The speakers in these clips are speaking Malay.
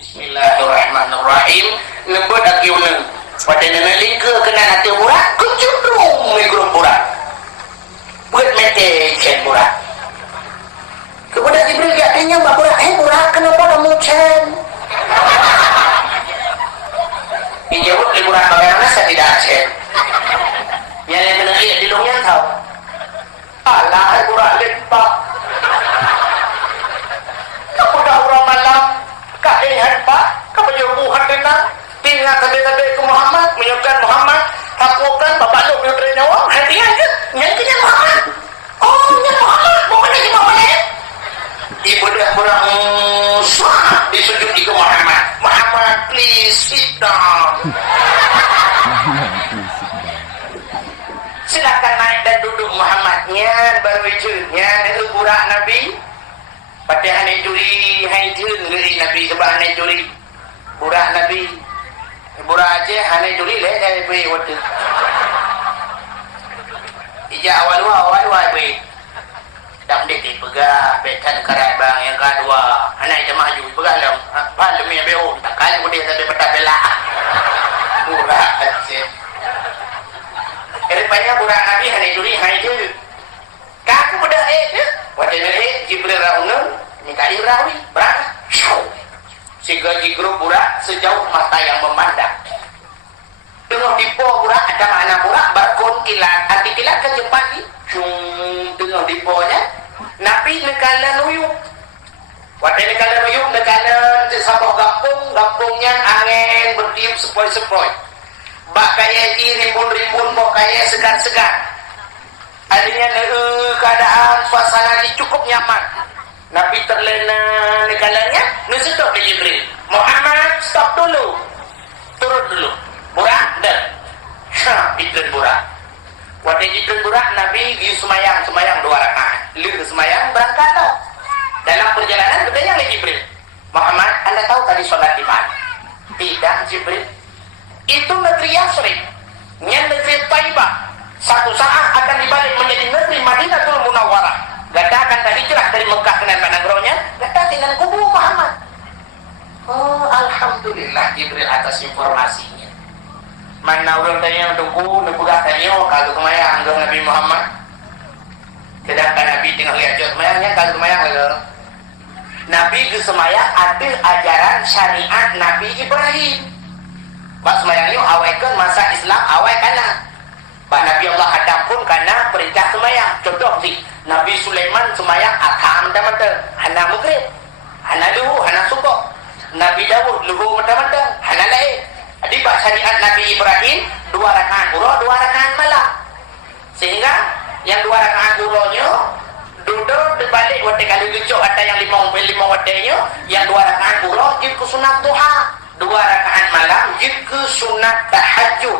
Bismillahirrahmanirrahim. Nebut akiuna pada nana lingka kena hati burak kecudung migrum burak buat mete cen burak kemudian Jibril katanya mbak burak burak kenapa kamu cen dijawab di burak bagaimana saya tidak cen yang kena lihat di lungnya tahu alah burak lepak kamu dah orang malam kaihan pak kamu jauhan denang tinggal tabe-tabe ke Muhammad menyebutkan Muhammad tapukan bapak lu menyebutkan nyawa hati aja nyangkanya Muhammad nya Muhammad bukan lagi Muhammad ibu dah kurang sah disujud ke Muhammad please sit down silakan naik dan duduk Muhammadnya baru ijunnya itu burak Nabi pada hanai juri hai jun ngeri Nabi sebab hanai juri burak Nabi burak Aceh hanai juri leh dari beri waktu ijak awal-awal beri dah dia pegang bekan karat bang yang kedua hanai jemaah juri pegang lah pan demi BO takkan boleh sampai petah belak burak Aceh kedepannya burak Nabi hanai juri hai jun kaku pada waktu ini Jibril Raunun minta dirawi berangkat sehingga Jibril burak sejauh mata yang memandang tengah dipo burak ada makna burak berkon kilat arti kilat ke Jepang ni tengah diponya Nabi negara nuyuk waktu negara nuyuk negara sabah gampungnya angin bertiup sepoi-sepoi bak kaya rimbun-rimbun bok kaya segar-segar adanya keadaan suasana ini cukup nyaman Nabi terlena negalanya nusuduk di Jibril Muhammad stop dulu turun dulu burak dan itun burak waktu itun burak Nabi di semayang 2 rakaat lu semayang berangkat tau dalam perjalanan bertanya oleh Jibril Muhammad anda tahu tadi sholat di mana tidak Jibril itu negeri Yasrib negeri Taibah satu saat akan dibalik menjadi negeri Madinatul Munawwarah. Gata akan hijrah dari Mekah ke Nagronya. Gata tinggal kubur Muhammad. Oh, alhamdulillah Jibril atas informasinya. Mana orang tanya tunggu nepegah tanya kalau kemayang ke Nabi Muhammad. Sedangkan Nabi tinggal lihat semayangnya kalau kemayang lagi. Nabi ke semayang ada ajaran syariat Nabi Ibrahim. Bak semayangnya awaikan masa Islam awai kanan. Pak Nabi Allah hadam pun karena perintah semayang. Contoh sih, Nabi Sulaiman semayang akam mata-mata, hana maghrib, hana luhu, hana subuh. Nabi Dawud luhu mata-mata, hana lain. Jadi pak syariat Nabi Ibrahim 2 rakaat buruh, 2 rakaat malam. Sehingga yang 2 rakaat buruhnya duduk terbalik waktu kalau lucu ada yang 5 waktunya, yang 2 rakaat buruh jika sunat duha, 2 rakaat malam jika sunat tahajud.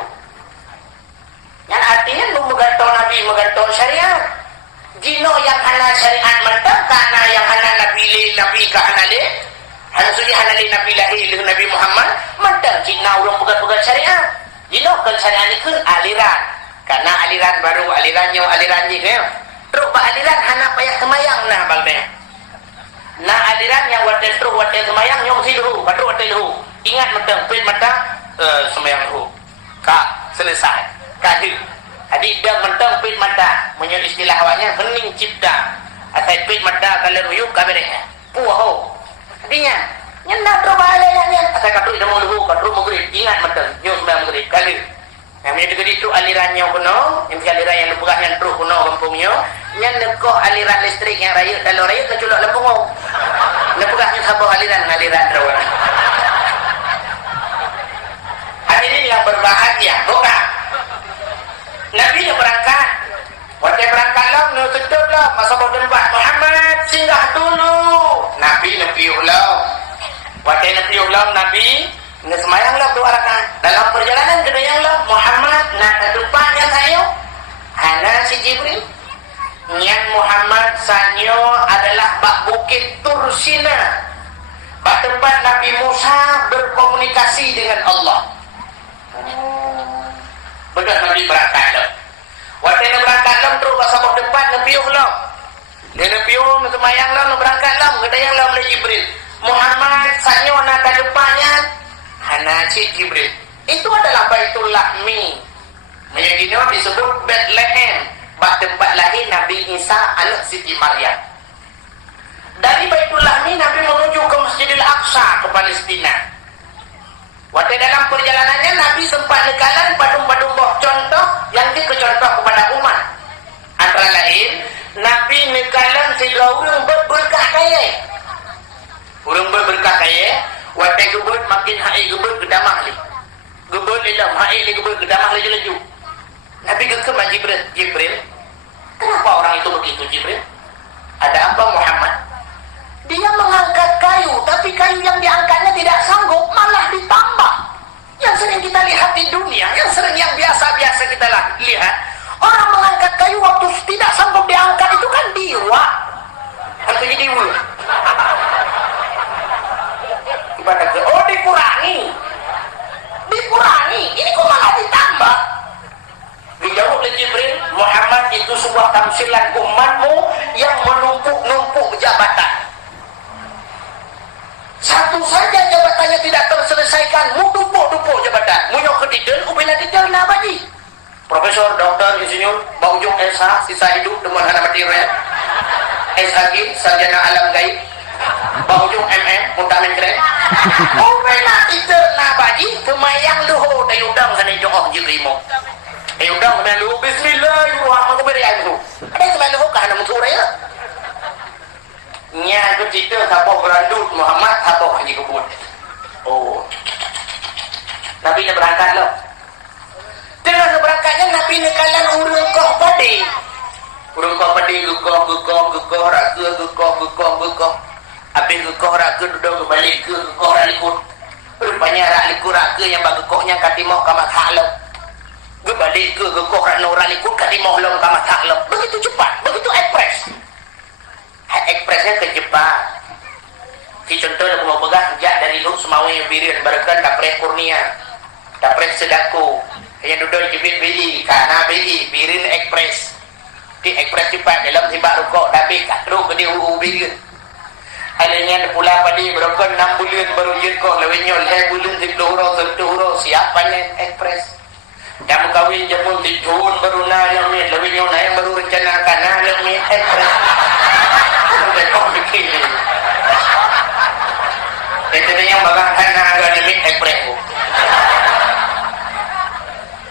Yang artinya lu megantong Nabi megantong syariat. Jino yang hana syariat mentang karena yang hana Nabi ke hana le. Hana suji hana le Nabi lahir Nabi Muhammad mentang Cina orang pegang-pegang syariat. Jino kan syariat ni kan aliran. Karena aliran baru aliran ni kan. Terus aliran hana payah semayang nah balnya. Nah aliran yang waktu terus waktu semayang nyong si dulu, baru waktu dulu. Ingat mentang pin mata semayang dulu. Kak selesai. Kadu adik dah mentang pit mata menyebut istilah awaknya hening cipta asal pit mata kalau ruyuk kameranya puaho artinya nyendak terbalanya asal katu ida mau luhu katu maghrib ingat mentang nyus sembahyang maghrib kali yang menjadi itu alirannya kuno yang aliran yang lepegahnya terus kuno kampungnya yang nekoh aliran listrik yang raya kalau raya keculok lempung lepegahnya sabah aliran terus hari ini yang berbahagia bukan Nabi dah berangkat. Waktu berangkat lah, tutup lah. Masa berdebat Muhammad, singgah dulu. Nabi nepiuh lah. Waktu nepiuh lah, Nabi semayang lah 2 rakaat. Dalam perjalanan kedayang lah, Muhammad nak tempatnya saya. Hana si Jibril. Niat Muhammad sanyo adalah bak bukit Tursina. Bak tempat Nabi Musa berkomunikasi dengan Allah. Betul Nabi berangkat lah. Waktu Nabi berangkat lah terus pasal depan nepiuh lah. Dia nepiuh semayang lah berangkat lah. Kedayang lah oleh Jibril. Muhammad sanyo nak depan si Jibril. Itu adalah Baitul Lahmi. Menyagino disebut Bethlehem, tempat lahir Nabi Isa anak Siti Maryam. Dari Baitul Lahmi Nabi menuju ke Masjidil Aqsa ke Palestina. Waktu dalam perjalanannya Nabi sempat nekalan padung-padung boh contoh yang dikecontoh kepada umat. Antara lain Nabi nekalan tiga orang berberkah kaya. Orang berberkah kaya, waktu gebut makin hai gebut gedamah li. Gebut ilam hai li gebut gedamah laju-laju. Nabi kekeman Jibril, kenapa orang itu begitu Jibril? Ada apa Muhammad? Dia mengangkat kayu, tapi kayu yang diangkatnya tidak sanggup, malah ditambah. Yang sering kita lihat di dunia, yang biasa-biasa kita lihat, orang mengangkat kayu waktu tidak sanggup diangkat itu kan diwa. Artinya diwa. Ibadah ke, oh dikurangi. Ini kok malah ditambah. Dijawab oleh Jibril, Muhammad itu sebuah tamsilan umatmu yang menumpuk-numpuk jabatan. Satu saja jabatannya tidak terselesaikan, mu dumpuk-dumpuk jabatan. Munyok ketiga, ubila tiga na baji. Profesor, doktor, insinyur, baujung SH, sisa hidup, temuan anak mati raya. SHG, sarjana alam gaib. Baujung MM, muntah mencret. Ubila tiga na baji, kemayang luho, dayudang sana jokoh jibrimu. Dayudang sana luho, bismillahirrahmanirrahim. Ada yang sana luho, kahana muncul raya. Nya itu cerita siapa berandut Muhammad siapa Haji Kebun. Oh, Nabi nak berangkat lah. Dengan berangkatnya Nabi nekalan urung koh padi. Urung koh padi gekoh raka. Habis gekoh raka duduk balik ke gekoh ralikut. Rupanya raka yang bagi gekohnya katimoh kamat halau. Balik ke gekoh ralikut katimoh long kamat halau. Begitu cepat, begitu ekspres. Ekspresnya ke Jepang. Si contoh aku mau pegang sejak dari Luk Semawi Birin barakan dapres kurnia, dapres sedako. Hanya duduk jebit beli, karena beli Birin ekspres. Di ekspres cepat dalam tibak rokok tapi katro ke dia Birin. Alanya pula pada barakan 6 bulan baru jengkok lewenya 2 bulan 10 orang 1 orang siapa ni ekspres. Yang kawin jamun dijun baru nanya ni lewenya naik baru rencanakan nanya ni ekspres. Itu yang bagang agak demi ekspres.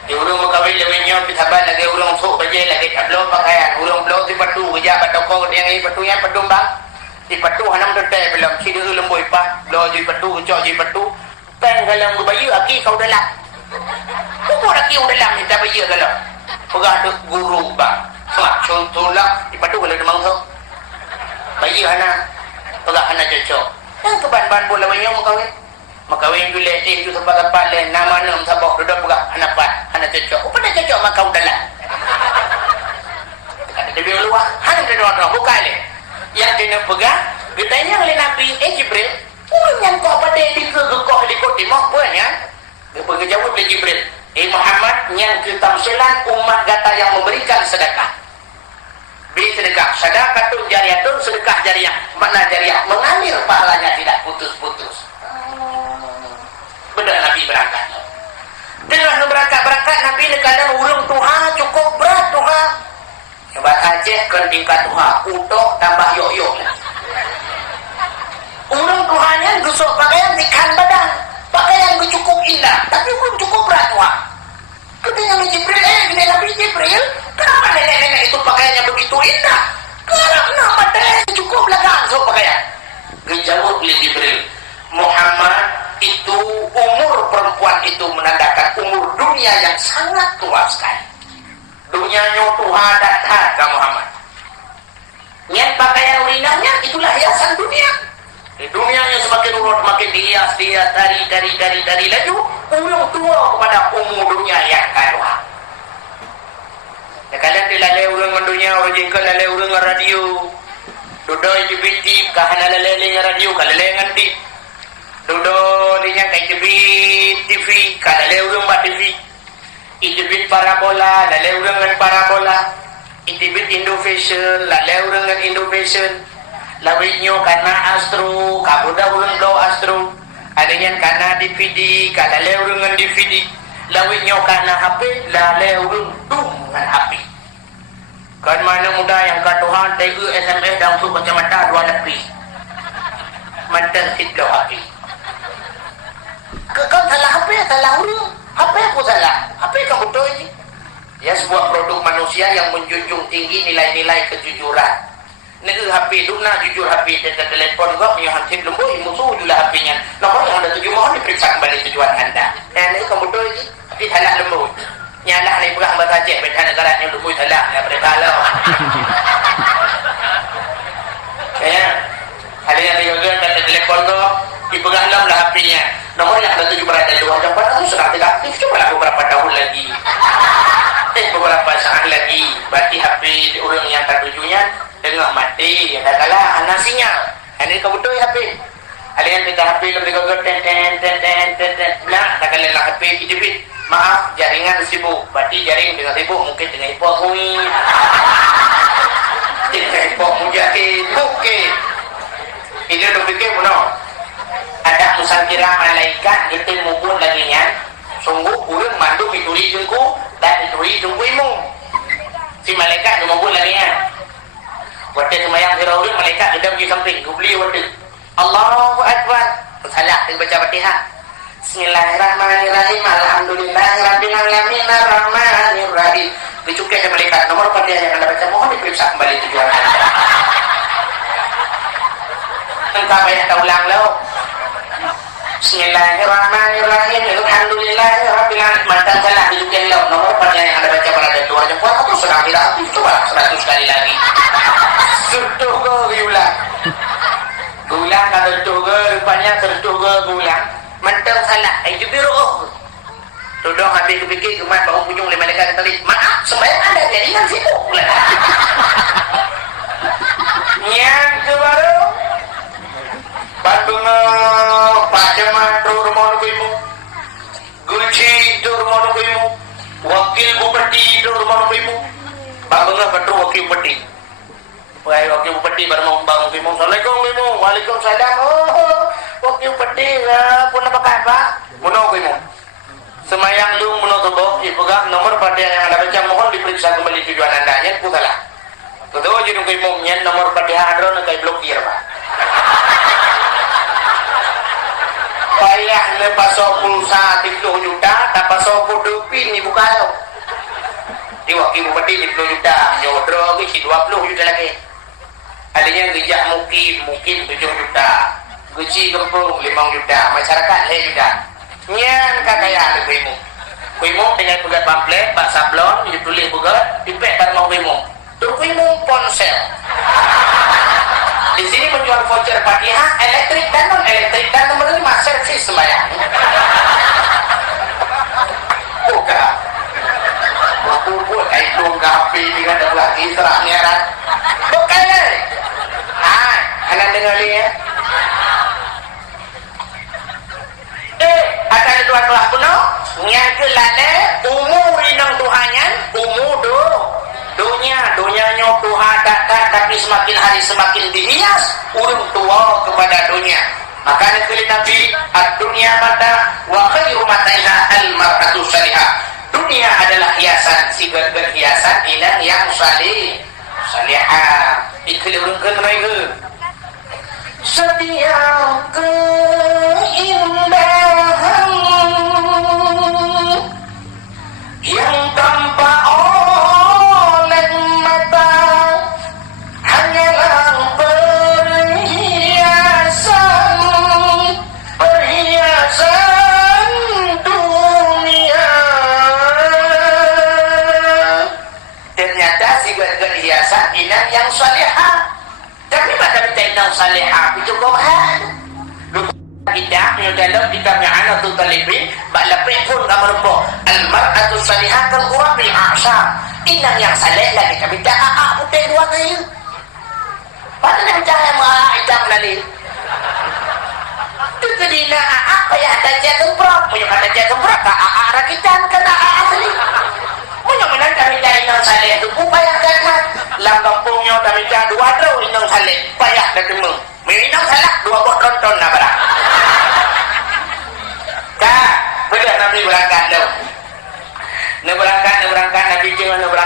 Di urung makawin lewenya pitaban lagi urung sok baje lagi kablo pakaian urung blow di patu kerja patoko dia ngai patunya padum bang. Di patu hanam tete belum sidu lemboi pa blow di patu cok di patu tang galang bayu aki kau dalam. Kupo aki dalam kita bayu galang. Pegah duk guru bang. Contohlah di patu kalau demang sok. Bayi hana pegak hana cocok. Yang keban-ban pun lawanya makawin gule itu tempat-tempat lain nama nam sabok duduk pegak hana pat hana cocok. Apa dah cocok makau dalam. Ada lebih luar hana doa bukan le. Yang dia pegang ditanya oleh Nabi Jibril, "Punya kau pada di gegoh likut timah punya?" Dia pergi jawab oleh Jibril, Muhammad yang ketamsilan umat kata yang memberikan sedekah." Beri sedekah, sedekah jariyatun, sedekah jariyah. Makna jariyah mengalir pahalanya tidak putus-putus. Benar Nabi berangkat. Dengan berangkat Nabi kadang urung Tuhan cukup berat Tuhan. Coba Aceh ke tingkat Tuhan, utuh tambah yok-yok. Urung Tuhannya gusuk pakaian ikan badan, pakaian cukup indah, tapi urung cukup berat Tuhan. Ketika Jibril, Nabi Jibril, kenapa nenek-nenek itu pakaiannya begitu indah? Karena matanya cukup belakang so pakaian. Dijawab oleh Jibril, Muhammad itu umur perempuan itu menandakan umur dunia yang sangat tua sekali. Dunianya Tuhan datang ke Muhammad. Niat pakaian indahnya itulah hiasan dunia. Di dunianya semakin urut makin dihias dari laju urung tua kepada umur dunia yang kedua. Kalian dilalai urung mendunia orang jengkel lalai urung radio. Duduk jebiti kahana lalai radio kalalai nganti. Duduk dinya kai jebit TV kalalai urung bat TV. Ijebit parabola lalai urung ngan parabola. Ijebit Indofashion lalai urung ngan Indofashion. Lawinyo karena astro, kabuda ulun blow astro. adanya karena DVD kada leu dengan DVD lawitnya karena HP la leu dengan HP kan mana muda yang katuhan TG SMS dan tu kacamata dua lebih mantan itu HP kau salah HP salah urung HP aku salah HP kamu betul ini ya sebuah produk manusia yang menjunjung tinggi nilai-nilai kejujuran negeri HP duna jujur HP dan telepon kau yang hansip lembu musuh julah HP-nya nomor yang ada 7 mohon diperiksa kembali tujuan anda ini kamu betul ini tapi salah lembu nyalah ni perang bertajak beda negara yang lembu salah ya beritalau ya ada yang juga ada telepon kau dipegang dalam lah HP-nya nomor yang ada 7 berada luar dan pada itu sedang tidak aktif coba beberapa tahun lagi beberapa saat lagi berarti HP orang yang tertujunya tengah mati dah kalah anak sinyal ini kau betul HP ada yang pegang HP lebih kau ten nah dah kalah lah HP hidupit maaf jaringan sibuk berarti jaring dengan sibuk mungkin dengan ipok hui dengan ipok mujahid okey ini udah fikir benar ada musangkira malaikat itu mumpun lagi nya sungguh urang mandu mituri jengku dan mituri jengku imu si malaikat mumpun lagi nya waktu semayang kira urang malaikat dia pergi samping gubli waktu Allahu Akbar salah dia baca Fatihah Bismillahirrahmanirrahim Alhamdulillahirabbil alamin arrahmanirrahim dicukai ke malaikat nomor Fatihah yang anda baca mohon diperiksa kembali tujuan anda entah banyak tak ulang lo Bismillahirrahmanirrahim Alhamdulillahirabbil alamin mantan salah dicukai lo nomor Fatihah yang anda baca pada dua jam kuat atau sedang tidak aktif coba 100 kali lagi sentuh ke ulang ulang kalau sentuh ke rupanya sentuh ke ulang mentang salah jubiru tudung habis fikir umat bangun kunjung oleh malaikat tadi maaf sembahyang anda jaringan sibuk yang kebaru Bandung pacaman tur mau nungguimu Guci tur mau nungguimu wakil bupati tur mau nungguimu Bandung betul wakil bupati wakil bupati baru mau bangun nungguimu Assalamualaikum nungguimu Waalaikumsalam oh wakil bupati pun apa kabar mau nungguimu semayang lu menutup ibuga nomor pada yang anda baca mohon diperiksa kembali tujuan anda nya ku salah tuh aja nungguimu nya nomor pada hadron kayak blokir pak payah lepasok pulsa 30 juta tak pasok kudupi ni buka lo di wakil bupati 30 juta nyodro ke 20 juta lagi adanya gejak mungkin 7 juta guci gempung 5 juta masyarakat 5 juta nyan kakaya ada kuimu dengan pegat pamflet bak sablon ditulis pegat dipek pada mau kuimu tu kuimu ponsel di sini menjual voucher Fatihah elektrik dan non elektrik dan nomor 5 servis sembahyang buka buat itu ngapi dengan ada lagi serahnya kan bukan anak dengar ni ya akan tuan telah penuh yang kelale umur inang Tuhannya umur dunia nyok Tuhan datang tapi semakin hari semakin dihias urung tua kepada dunia maka nekeli Nabi ad-dunya mata wa khairu mataiha al-mar'atu salihah dunia adalah hiasan si berhiasan ilan yang salihah ikeli urung kenai setiap keindahan yang tampak oleh mata hanyalah perhiasan dunia ternyata si berhiasan inan yang salihah tapi pada inang salihah itu gohan kita dalam kita anak tu talibin balapin pun kamu rembok al-mar'atu salihah kan urang bil a'syar inang yang salih lagi kami tak putih dua kali pada yang cahaya ma'a hitam lagi itu kedina payah ada jatuh prok punya kata jatuh prok rakitan kena asli punya menang kami dah inang salih itu payah jangan lam kampungnya kami dah dua terus inang salih payah dah demeng inang salah dua bot ronton nak barang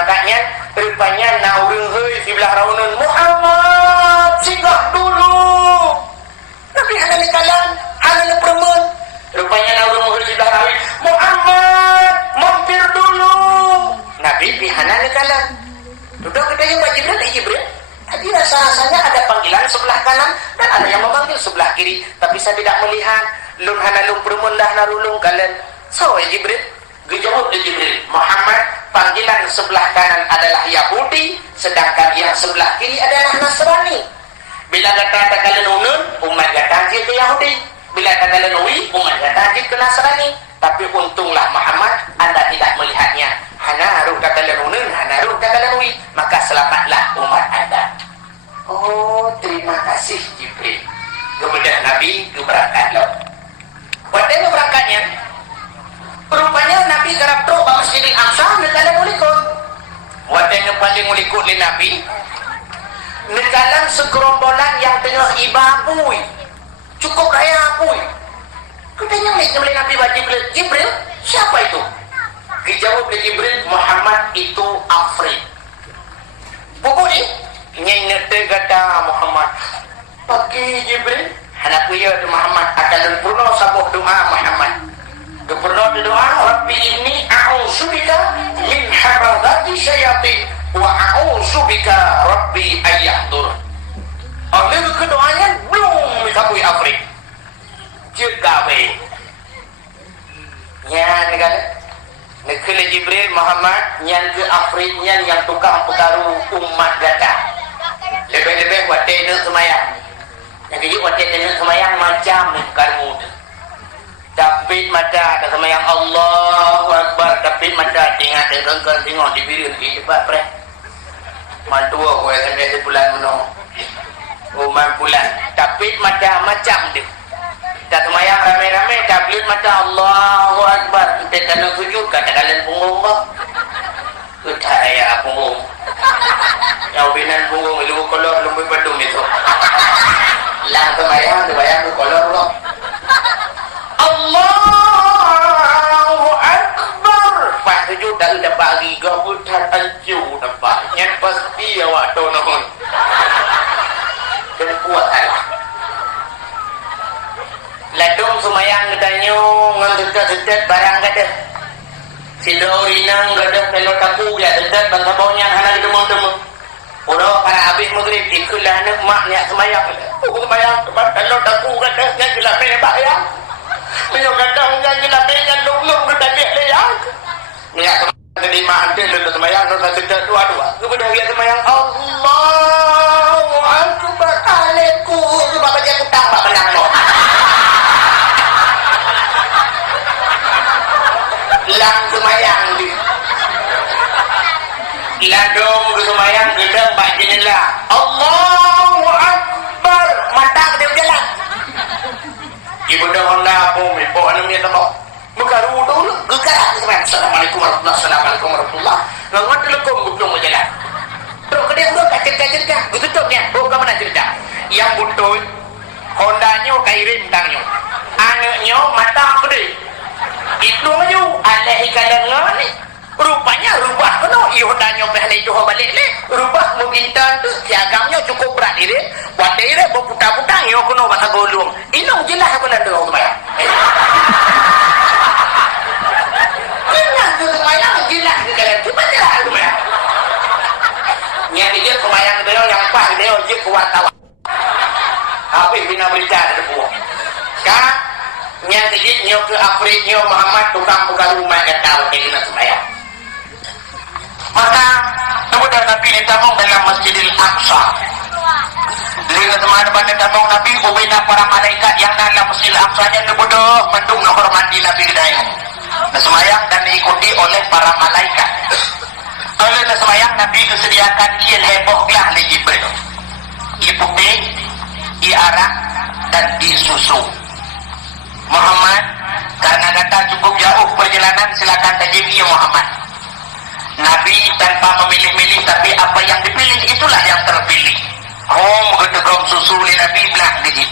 berangkatnya rupanya naurung heuy di belah raunan Muhammad singgah dulu Nabi hanana kalan hanana perempuan rupanya naurung heuy di belah raunan Muhammad mampir dulu Nabi hanana kalan duduk gedenya Pak Jibril tadi rasa-rasanya ada panggilan sebelah kanan dan ada yang memanggil sebelah kiri tapi saya tidak melihat lun hanalung perempuan dah narulung kalan so Jibril dijawab Jibril Muhammad panggilan sebelah kanan adalah Yahudi sedangkan yang sebelah kiri adalah Nasrani bila kata kalian unun umat kata ke Yahudi bila kata kalian uwi umat kata ke Nasrani tapi untunglah Muhammad anda tidak melihatnya hana haruh kata kalian unun hana haruh kata kalian uwi maka selamatlah umat anda oh terima kasih Jibril kemudian Nabi berangkat waktu berangkatnya rupanya Nabi garap tu ke Masjidil Aqsa nekalan ulikut wadahnya paling ulikut ni Nabi nekalan segerombolan yang tengah ibabui cukup raya apui katanya oleh Nabi Jibril siapa itu dijawab oleh Jibril Muhammad itu Afrik pokok ni nyai nete kata Muhammad pagi Jibril anak kuya Muhammad akan purno sabuh doa Muhammad Gubernur doa Rabbi inni a'udzubika min hamadati syayatin wa a'udzubika Rabbi ayyahdur oleh kedoanya belum dikabui Afrik jegawe nyan kan nekele Jibril Muhammad nyan ke Afrik nyan yang tukang pekaru umat gata lebih-lebih buat tenek semayang yang kejip buat tenek semayang macam pekaru Dapat mata kata semayang Allahu Akbar dapat mata tengok di video di cepat pre mantua gue kan biasa bulan menong umar bulan dapat mata macam dia tak semayang ramai-ramai dapat mata Allahu Akbar kita tak sujud kata kalian punggung kau kita ya punggung yang binan punggung ilu kolor lumpuh pedung itu lang semayang kolor kau Allahu Akbar pas sujud dah bagi gabutan anju nampaknya pasti awak tahu namun kena kuat lah ladung semayang katanya ngantuk-ngantuk barang kata sila urinang kata pelot aku ya dekat bangsa baunya hana demung-demung udah para habis maghrib ikulah anak maknya semayang semayang pelot aku kata yang gelap lebar ya Minyak kadang yang jelas dengan lulung ke tadi lihat. Minyak terima antin dan semayang dan sedang dua-dua. Kemudian dia semayang Allahu Akbar alaiku. Bapak dia kutang bapak menang lo. Lang semayang di. Ladung ke semayang gedang bak jendela. Allahu Akbar mata dia berjalan. Ibu dah honda pun ibu anu punya tembok buka rudu gegar Assalamualaikum warahmatullahi ngangat lekum gudung berjalan terus kedai udah kacir-kacir kah tutupnya buka mana cerita yang butuh hondanya kairim tangnya anaknya mata gede itu aja alih ikalan ngani rupanya rubah kena hondanya balik itu balik ni rubah mungkin tu siagamnya cukup berat ini buat dia berputar-putar ya kena bahasa golong inong jelas aku nak dengar semayang inang tu semayang jelas ke kalian cuma jelas semayang yang dia semayang dia yang pas dia je ke wartawan habis bina berita ada debu kan yang dia ke Afrika Muhammad tukang buka rumah kata dia kena semayang maka kemudian Nabi ditabung dalam Masjidil Aqsa dengan teman-teman ditabung Nabi ubina para malaikat yang dalam Masjidil Aqsa yang dibuduh mendung menghormati Nabi Hidayah semayang dan diikuti oleh para malaikat oleh semayang Nabi disediakan ia hebohlah oleh Jibril ibu teh iarak dan disusu Muhammad karena kata cukup jauh perjalanan silakan tajib ya Muhammad Nabi tanpa memilih-milih tapi apa yang dipilih itulah yang terpilih gedegom susu li Nabi belah digit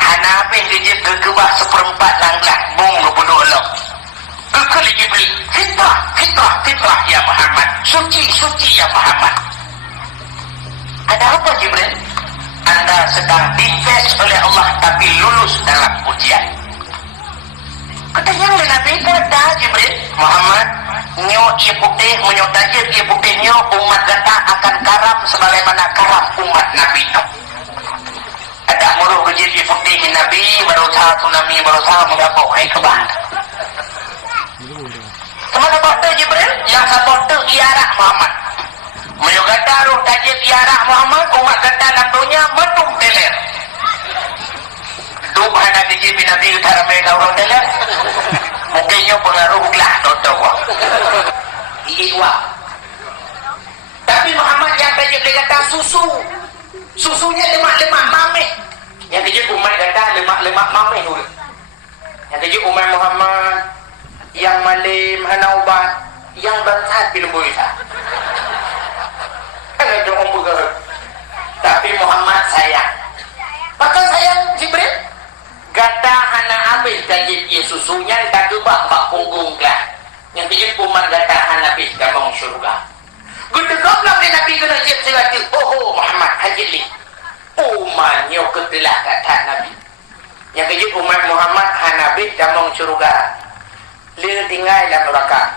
hanapih digit gegebah seperempat langlah bung lu penuh elok kekali Jibril, fitrah, fitrah, fitrah ya Muhammad, suci, suci ya Muhammad. Ada apa Jibril? Anda sedang dites oleh Allah tapi lulus dalam ujian. Katanya oleh Nabi, ada Jibril, Muhammad, nyo ia putih, menyo tajir ia putihnya, umat kata akan karam sebagaimana karam umat Nabi Nuh. Ada muruh kejil ia putih Nabi, berusaha tsunami, berusaha mengapau hai kebah. Kemana bakta Jibril? Yang satu tu iarak Muhammad. Menyo kata ruh tajir iarak Muhammad, umat kata lampunya mendung teler. Tuhan Nabi Jibril Nabi utara mereka orang teler. Mungkinnya pengaruh lah tonton wah. Iwa. Tapi Muhammad yang tajir dia kata susu. Susunya lemak-lemak mameh. Yang tajir umat kata lemak-lemak mameh dulu. Yang tajir umat Muhammad yang malim hanaubat yang bersat film buisa. Kan ada orang bergerak. Tapi Muhammad sayang. Maka sayang Jibril. Gata hana habis tajib ia susunya tak gebak bak punggung lah. Yang tajib umat gata hana habis gamang syurga. Gedegap lah Nabi kena jib seratil. Oh Muhammad hajit li. Umatnya ketelah kata Nabi. Yang tajib umat Muhammad hana habis gamang syurga. Dia tinggal dalam neraka.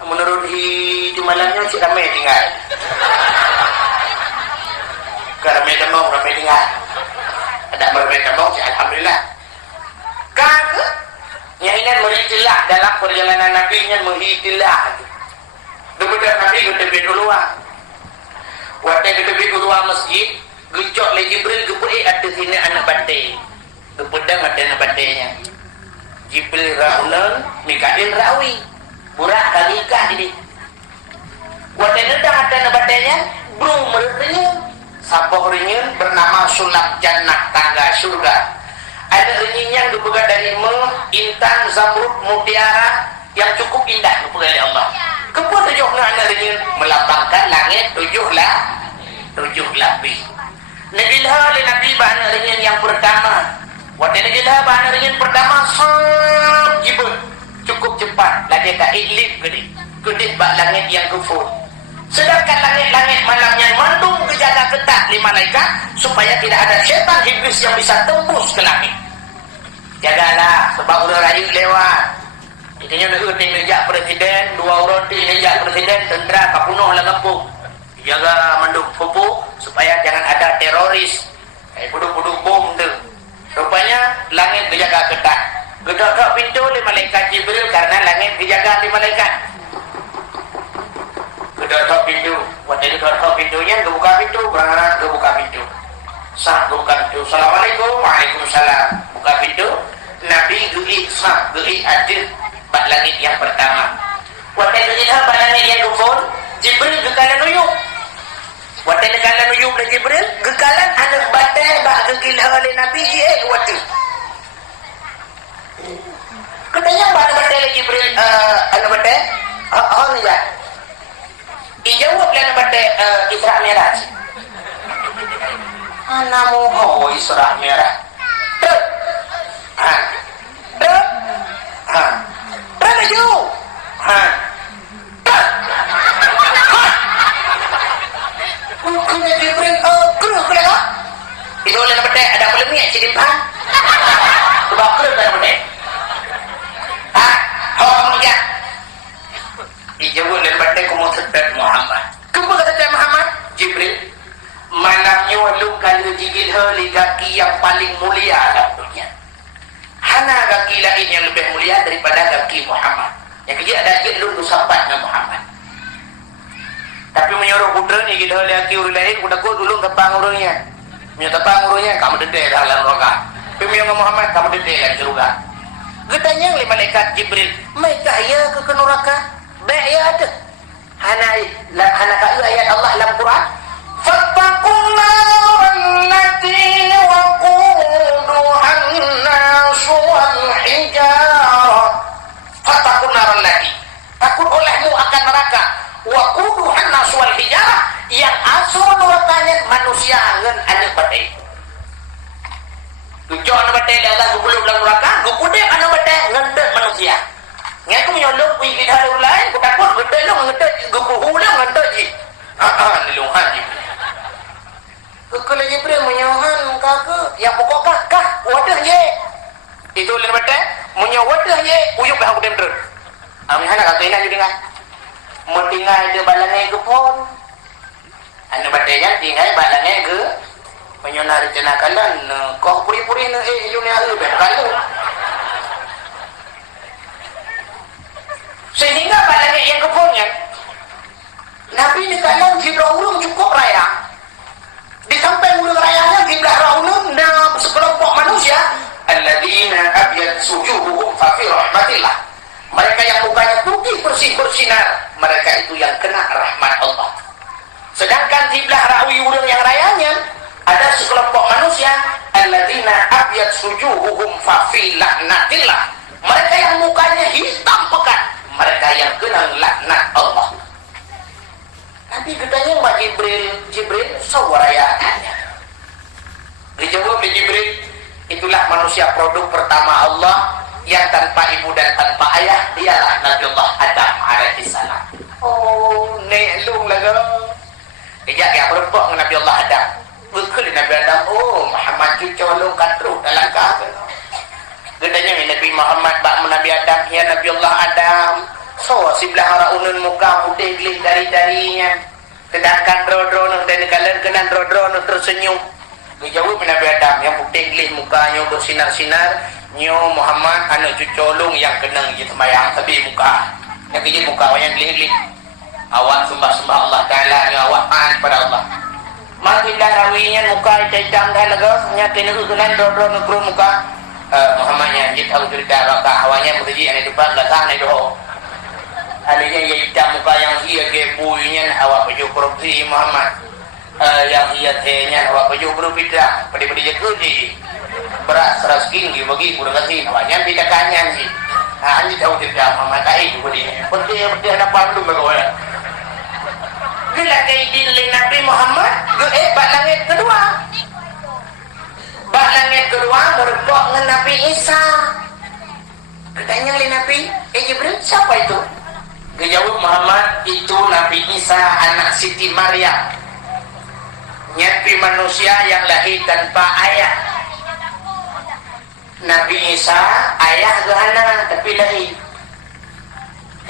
Menurut di malamnya cik ramai tinggal. Ramai demam, ramai tinggal. Ada ramai demam, cik alhamdulillah. Kan? Yang ini meritilah dalam perjalanan Nabi yang meritilah. Kemudian Nabi ketemu duluan. Waktu ketemu duluan masjid, gecok lagi Jibril geberi ada sini anak bandai. Kepedang ada anak bandainya. Jibril Raunan, Mikail Rawi. Burak kalikah ini. Waktu nedang ada anak bandainya, belum meretanya. Sapoh ringin bernama Sulap Jannah tangga surga. Ada ringin yang dipegang dari intan, zamrud, mutiara yang cukup indah dipegang oleh Allah. Kepuan tujuhnya ada ringin melambangkan langit tujuh lapis. Nabilah oleh Nabi bahan ringin yang pertama. Waktu nabilah bahan ringin pertama jibut cukup cepat. Lagi tak iklip kedip bak langit yang kufur. Sedangkan langit-langit malam yang mendung kejaga ketat lima malaikat supaya tidak ada syaitan iblis yang bisa tembus ke langit. Jagalah sebab udah rayu lewat. Intinya nak uting meja presiden, dua orang di meja presiden, tentera kapunuh lah kampung. Jaga mendung pupuk supaya jangan ada teroris. Buduk-buduk bom tu. Rupanya langit dijaga ketat. Gedok-gedok pintu oleh malaikat Jibril karena langit dijaga oleh malaikat. Gedok pintu, waktu itu gedok pintunya, buka pintu, berangkat buka pintu. Sah buka pintu. Assalamualaikum, waalaikumsalam. Buka pintu. Nabi gui sah gui adil bak langit yang pertama. Waktu itu dah bak langit yang kufur, Jibril gekalan uyuk. Waktu gekalan uyuk dari Jibril, gekalan anak batai bak gegil oleh Nabi waktu. Katanya bak batai lagi Jibril anak batai, ni ya. Dijawab lain pada Isra Mi'raj. Anamu ho Isra Mi'raj. Truk. Truk. Truk laju. Truk. Bukannya Jibril kru kelapa. Itu lain pada ada polemik sedimpan. Sebab kru lain pada. Ho dijawab daripada kamu sedar Muhammad. Kamu kata Muhammad? Jibril. Malamnya walau kalau Jibril hali kaki yang paling mulia dalam dunia. Hana kaki lain yang lebih mulia daripada kaki Muhammad. Yang kerja ada je lu sahabatnya Muhammad. Tapi menyuruh putera ni kita hali kaki orang lain, udah kau dulu tepang orangnya. Punya tepang orangnya kamu dedek dalam neraka. Tapi punya Muhammad kamu dedek dalam surga. Getanya oleh malaikat Jibril, mereka ya ke neraka? Baik ya ada. Hana kaya ayat Allah dalam Quran. Fattaqun nar allati waquduha an-nas wal hijarah. Fattaqun nar allati. Takut olehmu akan neraka. Waquduha an-nas wal hijarah yang asal nerakanya manusia ngan anak badai. Tujuan anak badai Allah gubuluk dalam neraka, gubudek anak badai ngan manusia. Ngan Hai ku menyolong pergi ke dalam lain, ku takut betul lu ngedet guguhu lu ngedet ji. Ni luhan ji. Kalau Jibril menyohan kakak, yang pokok kakak, wadah je. Itu lain betul, menyo wadah je, uyuk dah aku dendrut. Amin hana kakak ina juga. Mau tinggal di balangai ke pon. Anu batenya tinggal balangai ke menyona rencana kalian kok puri-puri dunia lu kalau sehingga balangai yang ke ponnya Nabi ni kalian jibra urung cukup raya di sampai urung rayanya jibra raunum dan sekelompok manusia alladzina abyad sujuhuhum fa fi rahmatillah, mereka yang mukanya putih bersih bersinar, mereka itu yang kena rahmat Allah. Sedangkan sebelah rawi urang yang rayanya ada sekelompok manusia alladzina abyad sujuhuhum fa fi laknatillah, mereka yang mukanya hitam pekat, mereka yang kena laknat Allah. Nabi katanya Mbak Jibril sawarayaannya. Dijawab oleh Jibril, itulah manusia produk pertama Allah yang tanpa ibu dan tanpa ayah, dialah Nabi Allah Adam alaihi salam. Oh, neklung lah kau. Kejap yang berubah dengan Nabi Allah Adam. Bekal Nabi Adam, oh Muhammad cucu lu katru dalam kau. Gedanya Nabi Muhammad bak Nabi Adam, ya Nabi Allah Adam. So sebelah arah unun muka putih gelis dari-darinya. Sedangkan dro-dro dan kalian kena dro-dro tersenyum. Dijawab Nabi Adam, yang putih gelis mukanya bersinar-sinar. Nyo Muhammad anak cucolong yang kena je sembahyang tapi muka. Yang kerja muka yang gelis-gelis. Awak sembah-sembah Allah Ta'ala, awak taat pada Allah. Makilah rawinya muka hitam dah lega, nyata nak kenan dro-dro negro muka. Muhammadnya dia tahu cerita raka awalnya berji ane depan datang ane doh. Adanya yang hitam muka yang ia kebuinya awak baju korupsi Muhammad. Yang ia tehnya awak baju berfitrah pada dia kerja. Beras 100 tinggi bagi kurang kasih awaknya tidak kanyan sih. Ane tahu cerita Muhammad kai juga dia. Betul dapat dulu mereka. Bila kaidin Nabi Muhammad, bak langit kedua. Bak langit kedua berbuat dengan Nabi Isa. Katanya oleh Nabi, Jibril, siapa itu? Kejawab Muhammad, itu Nabi Isa anak Siti Maryam. Nabi manusia yang lahir tanpa ayah. Nabi Isa ayah gehana tapi lahir.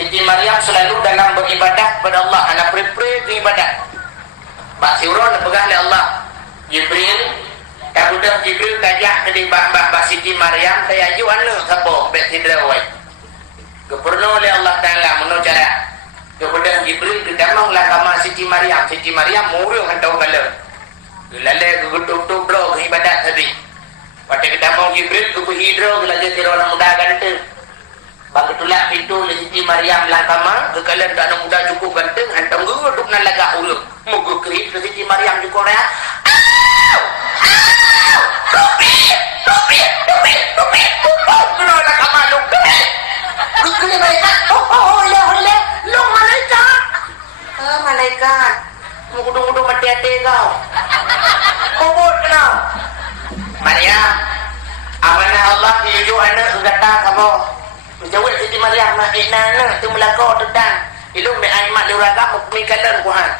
Siti Maryam selalu dalam beribadah kepada Allah, anak pre-pre beribadah. Bak Siron pegang oleh Allah. Jibril tak udah Jibril tajak ke mbak Siti Maryam saya aju anu sabo bet sidrawai. Gubernur oleh Allah Taala menurut cara. Kemudian Jibril kedamanglah kama Siti Maryam. Siti Maryam murung hantau kala. Gelale gugutuk-tuk bro ibadat tadi. Pada kedamang Jibril guguhidro gelage tirona muda ganteng. Bang ketulak pintu le Siti Maryam langkama kekalan tak muda cukup ganteng hantau gugutuk nan laga urung. Mugu kerip Siti Maryam cukup rea. Tupi, kenapa kamu lupa? Lupa mereka. Oh, ya Allah, lu malaikat. Malaikat. Mengudung-udung mati-hati kau. Kubur kenal. Maryam, amanah Allah diuju anak datang kamu. Menjawab Siti Maryam, maknanya tu melakau tentang ilmu aimat luraga mengikalan ku han.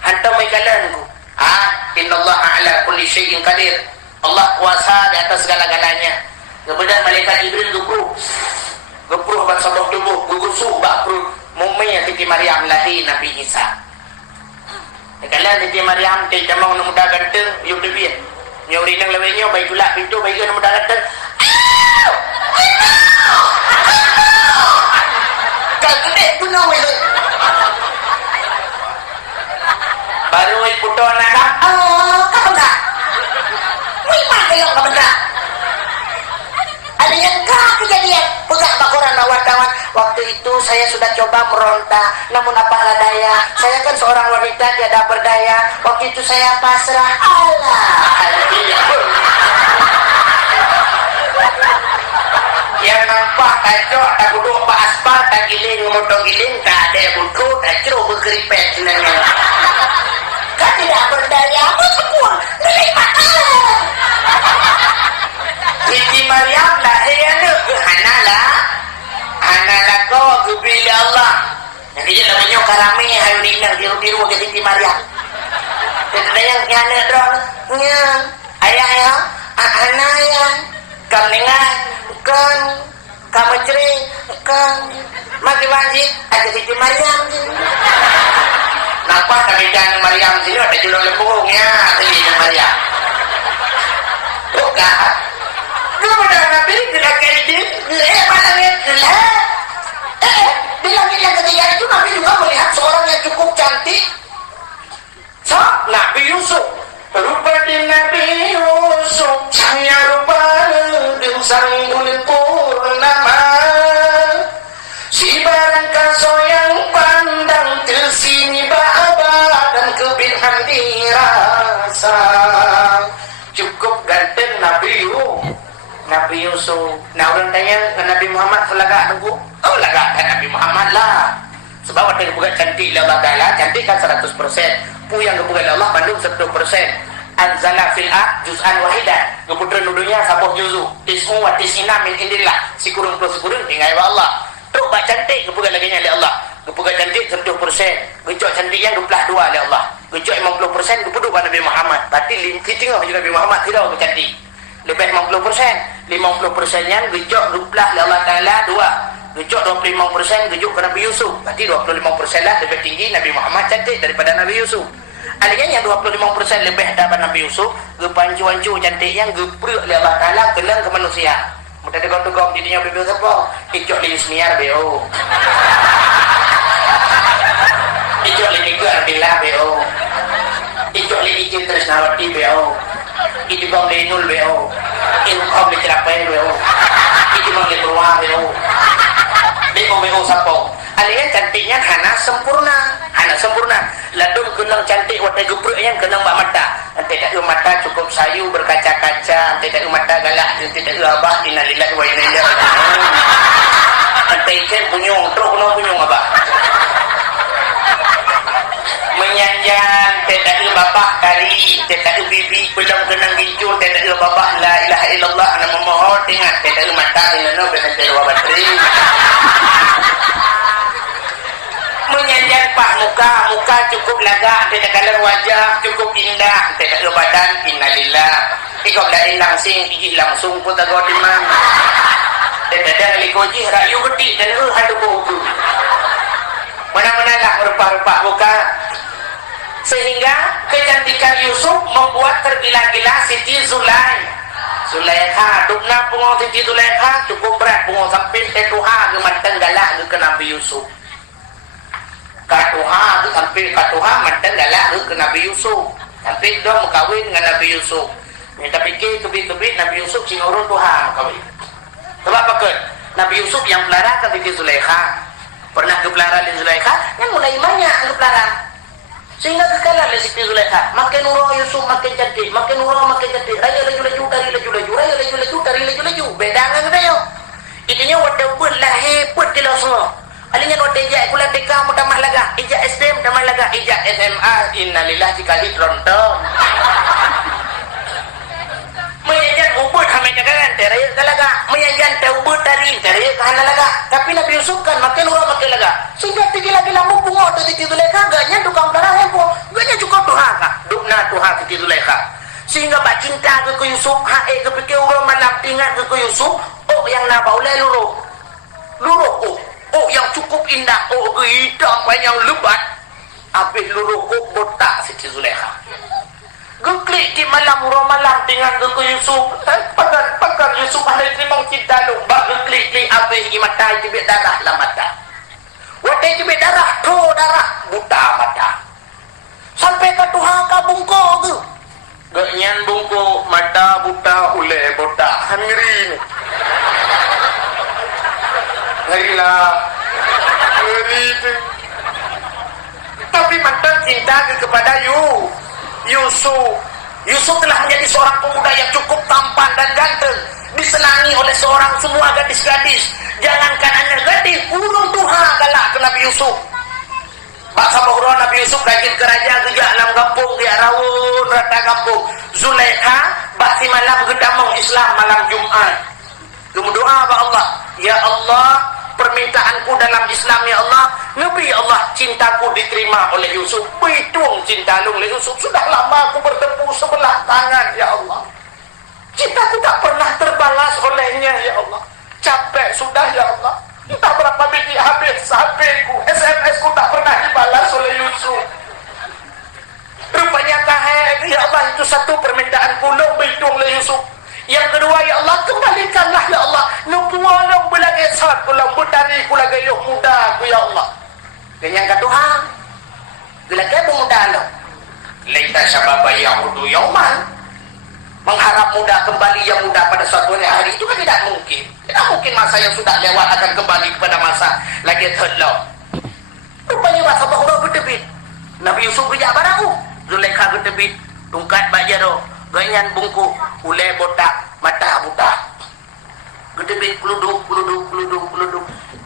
Hantar mengikalan ku. Innallaha ala kulli syai'in qadir. Allah kuasa di atas segala-galanya. Kemudian malaikat Jibril gupruh bersabuk tubuh, gugusuh bakruh mumia Siti Maryam lahir Nabi Isa. Kalian Siti Maryam tidak mau muda ganteng, yuk lebih. Nyuri nang lewenya baik tulak pintu baik muda ganteng. Kau gede tu nawe. Baru puto nak. Kau tak. Memang kelong kau tak. Ada yang kejadian pegang bakoran wartawan. Waktu itu saya sudah coba meronta, namun apalah daya, saya kan seorang wanita tiada berdaya. Waktu itu saya pasrah. Yang nampak kacau tak duduk pak aspal tak giling motor giling tak ada buku tak ceruh berkeripet sebenarnya. Kan tidak berdaya meskipun terlibat. Siti Maryam lahir anak ke Hanalah sedekah gebili Allah. Yang dia namanya karame hayu dinang diru-diru ke Siti Maryam. Tetapi yang nyana dong, nya ayah ya, anak ya, kam nengai, kan, kamu cering, kan, mati wajib ada Siti Maryam. Nampak kami jangan Maryam sini ada julung lembungnya, Siti Maryam. Bukan. Kemudian Nabi gerakan itu, mana gelah? Bilang-bilang ketika itu Nabi juga melihat seorang yang cukup cantik. So, Nabi Yusuf. Rupa di Nabi Yusuf, hanya rupa dengan sang bulan purnama. Si barang kaso yang pandang tersini baba dan kebinhan dirasa. Cukup ganteng Nabi Yusuf. Nabi Yusuf. Nah orang tanya Nabi Muhammad selagak nunggu. Oh lagak kan Nabi Muhammad lah. Sebab ada yang bukan cantik Allah Ta'ala. Cantik kan 100%. Pu yang kebukan Allah bandung 100%. Anzala fil ard juz'an wahidan. Keputra nudunya sabuh juzu. Tis'u wa tis'ina min indillah. Si kurung plus kurung tinggal Allah. Tuk bak cantik kebukan lagi oleh Allah. Kebukan cantik 100%. Gejok cantik yang 22 oleh Allah. Gejok 50% kepudu pada Nabi Muhammad. Berarti tengok juga Nabi Muhammad tidak cantik. Lebih 50%, 50% yang gejok ruplah Allah Ta'ala 2, gejok 25% gejok ke Nabi Yusuf. Berarti 25% lah lebih tinggi Nabi Muhammad cantik daripada Nabi Yusuf. Adanya yang 25% lebih daripada Nabi Yusuf, gepancu-ancu cantik yang gepruk oleh Allah Ta'ala kelang ke manusia. Mudah tegak-tegak dirinya bebel siapa? Gejok li Yusniar B.O. Gejok li Nigar Bila B.O. Gejok li Ijin Tresnawati B.O. Itu bang Lenul B.O. Itu kau bercerapai B.O. Itu bang Leberwah B.O. B.O. Sapo. Alihnya cantiknya hana sempurna. Hana sempurna. Ladung kenang cantik wadah gepruk yang kenang bak mata. Nanti tak mata cukup sayu berkaca-kaca. Nanti tak mata galak. Nanti tak abah innalillahi wa inna ilaihi raji'un. Nanti ikan punyung. Terus kena punyung abah. Menyanjang tidak bapak kari tidak bibi belum kenang gincu tidak bapak la ilaha illallah ana memohon dengan tidak mata inana berhenti wabatri. Menyanjang pak muka cukup lagak tidak kalah wajah cukup indah tidak badan innalillah ikut dah langsing gigi langsung pun tak di mana tidak ada likoji rayu gede dan ada bau tu mana-mana lah rupa-rupa muka. Sehingga kecantikan Yusuf membuat tergila-gila Siti Zulaikha. Dukna pungo Siti Zulaikha cukup berat pungo sampai tetuha gemanteng galak ke Nabi Yusuf. Katuha sampai katuha manteng galak ke Nabi Yusuf. Sampai dia mengkawin dengan Nabi Yusuf. Minta fikir kebit-kebit Nabi Yusuf singurun tuha mengkawin. Sebab apa ke? Nabi Yusuf yang pelara ke Siti Zulaikha. Pernah ke pelara di Zulaikha yang mulai banyak ke pelara. Sehingga kekalah oleh Siti Zulaikha. Makin urang Yusuf makin cantik, makin urang makin cantik. Raya laju-laju, tari laju-laju, raya laju-laju, tari laju-laju. Beda dengan kita yo. Itunya wadah pun lahir pun kilo semua. Alinya wadah ijak kuliah TK mudah laga, ijak SDM mudah laga, ijak SMA innalillahi kali tronton. Menyanyian ubud hamil jangan teraya kalaga, menyanyian ubud dari teraya kahana laga. Tapi Nabi Yusuf kan makin urang makin laga. Sehingga tigila-gila bungo tu Siti Zulaikha gaknya tukang darah hempo. Gaknya cukup tuha kak. Dukna tuha Siti Zulaikha. Sehingga bak cinta ke Yusuf, hae ke pikir urang malam tinggal ke Yusuf, oh yang nak baulai luruh. Luruh oh yang cukup indah, oh ke hitam yang lebat. Habis luruh botak Siti Zulaikha. Geklik di malam urang malam tinggal ke Yusuf. Pakar Yusuf ada memang cinta lu. Bak geklik di habis di mata jebit darah lah mata. Wadah jebit darah, darah buta mata. Sampai ke Tuhan ka bungko ke. Gaknyan bungko mata buta ule buta. Ngeri ni. Ngerilah. Ngeri tu. Tapi mantan cinta kepada Yusuf. Yusuf telah menjadi seorang pemuda yang cukup tampan dan ganteng. Disenangi oleh seorang semua gadis-gadis. Jangankan hanya gadis, urung tuha galak ke Nabi Yusuf. Bangsa bahura Nabi Yusuf rajin kerajaan kerja dalam kampung dia rawun rata kampung. Zulaikha basi malam gedamung Islam malam Jumat. Lu doa kepada Allah, ya Allah, permintaanku dalam Islam ya Allah. Nabi ya Allah, cintaku diterima oleh Yusuf. Bidung cinta oleh Yusuf. Sudah lama aku bertepuk sebelah tangan ya Allah. Cintaku tak pernah terbalas olehnya ya Allah. Capek sudah ya Allah. Entah berapa biji habis HP-ku, SMS-ku tak pernah dibalas oleh Yusuf. Rupanya tahe ya Allah, itu satu permintaan kulung bidung oleh Yusuf. Yang kedua ya Allah, kembalikanlah ya Allah nubualang belagi salat kulang budari kula gayuh muda ku ya Allah. Dan yang kedua, gelagay muda lo. Laita sababa yahudu yauman. Mengharap muda kembali yang muda pada suatu hari itu kan tidak mungkin. Tidak mungkin masa yang sudah lewat akan kembali kepada masa lagi terlalu. Rupanya masa bahwa gedebit. Nabi Yusuf kerja barang. Zulaikha gedebit. Tungkat bajaro. Ganyan bungku. Ulai botak. Mata buta. Gedebit peluduk.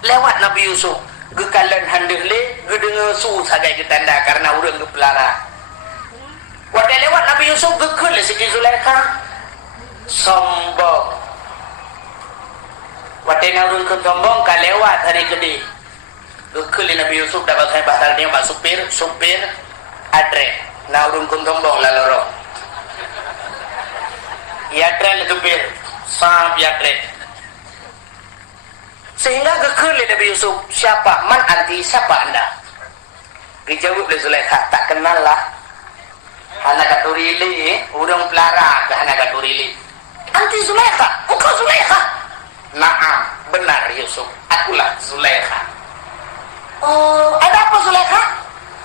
Lewat Nabi Yusuf. Gekalan handeh le. Gedengar su sagai ketanda karena orang kepelara. Wadah lewat Nabi Yusuf gekul Siti Zulaikha sombong. Wadah naurun ke sombong ka lewat hari gede. Gekul Nabi Yusuf dapat saya pasal dia pak supir adre naurun ke sombong laloro. Ya adre supir sam ya adre. Sehingga gekul Nabi Yusuf, siapa man anti, siapa anda? Dijawab oleh Zulaikha, tak kenal lah. Hana katurili, urang pelara ke hana katurili. Anti Zulaikha, engkau Zulaikha. Naam, benar Yusuf, akulah Zulaikha. Oh, ada apa Zulaikha?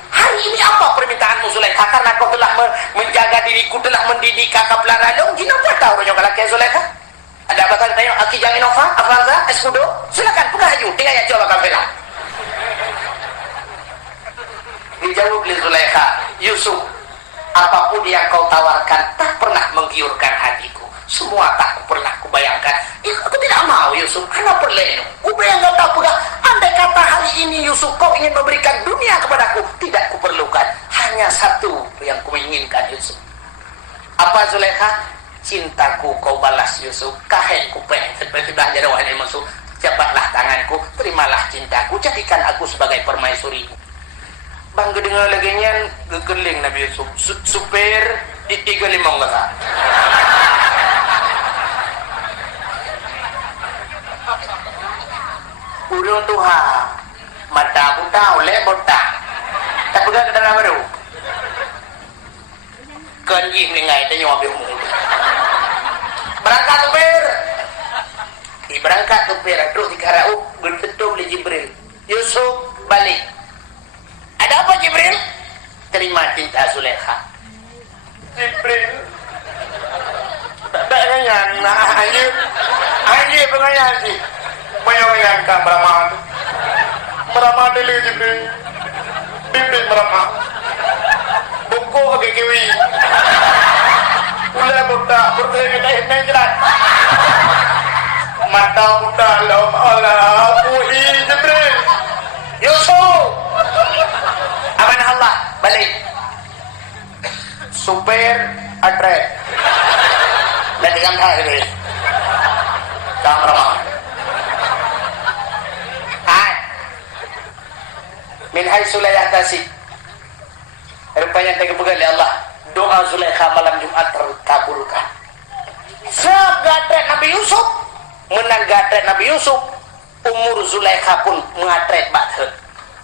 Hari ini apa permintaanmu Zulaikha? Karena kau telah menjaga diriku, telah mendidik kakak pelara dong. Gina apa tahu orang laki Zulaikha? Ada apa kata tanya? Aki jangan Nova, Avanza, Escudo. Silakan, buka haju. Tinggal ya coba kafela. Dijawab oleh Zulaikha, Yusuf. Apapun yang kau tawarkan tak pernah menggiurkan hatiku. Semua tak pernah kubayangkan. Aku tidak mau Yusuf. Karena perlenu. Kubayangkan tak pula. Andai kata hari ini Yusuf kau ingin memberikan dunia kepadaku. Tidak kuperlukan. Hanya satu yang kuinginkan Yusuf. Apa Zulaikha? Cintaku kau balas Yusuf. Kahen kupeh. Seperti belajar wahai musuh. Cepatlah tanganku. Terimalah cintaku. Jadikan aku sebagai permaisurimu. Bang gedengar lagi nyan gegeling Nabi Yusuf supir di 35 enggak. Urung Tuhan mata buta oleh botak tak pegang kedana baru kanjing ningai tanya wabil mu berangkat supir berangkat supir terus dikarau bertetuk oleh Jibril Yusuf balik. Ada apa Jibril? Terima cinta Zulaikha. Jibril tak nanya anjir pengayaan sih menyayangkan meramah dulu Jibril meramah buku ke kiwi ulai buta berkata ini jelas mata buta lam Allah puhi Jibril Yusuf amanah Allah balik supir adres dan dengan hari tak ramah min haitsu la yahtasib. Rupanya terkabulkan oleh Allah doa Zulaikha malam Jumat terkabulkan. Segadret Nabi Yusuf menang gadret Nabi Yusuf, umur Zulaikha pun mengatret bathe.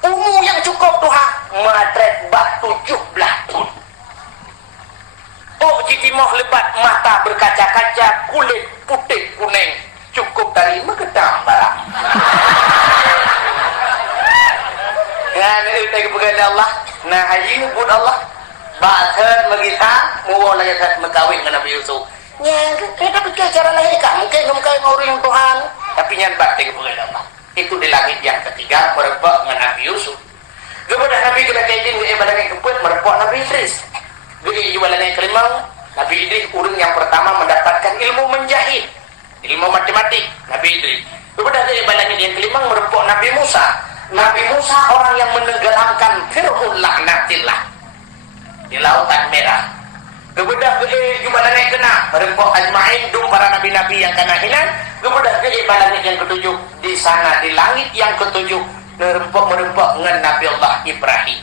Umur yang cukup Tuhan mengatret bat 17 tahun. Oh jitimoh lebat mata berkaca-kaca kulit putih kuning cukup dari Megedang barang. Nah ini terkabulkan Allah. Nah haji pun Allah bathe megita muwah lagi megawin dengan Nabi Yusuf. Ya, kita pikir cara lahirkan mungkin orang Tuhan tapi nyanbat terkabulkan Allah. Itu di langit yang ketiga merebak dengan Nabi Yusuf. Kemudian Nabi kena kaitkan dengan ibadah yang keempat merebak Nabi Idris. Jadi ibadah yang kelima Nabi Idris orang yang pertama mendapatkan ilmu menjahit, ilmu matematik Nabi Idris. Kemudian ibadah yang kelima merebak Nabi Musa. Nabi Musa orang yang menenggelamkan Fir'aun laknatillah di lautan merah. Kebedah ke jumlah langit kena merempok ajma'in dum para nabi-nabi yang kena hilang. Kebedah ke langit yang ketujuh di sana di langit yang ketujuh merempok dengan Nabi Allah Ibrahim.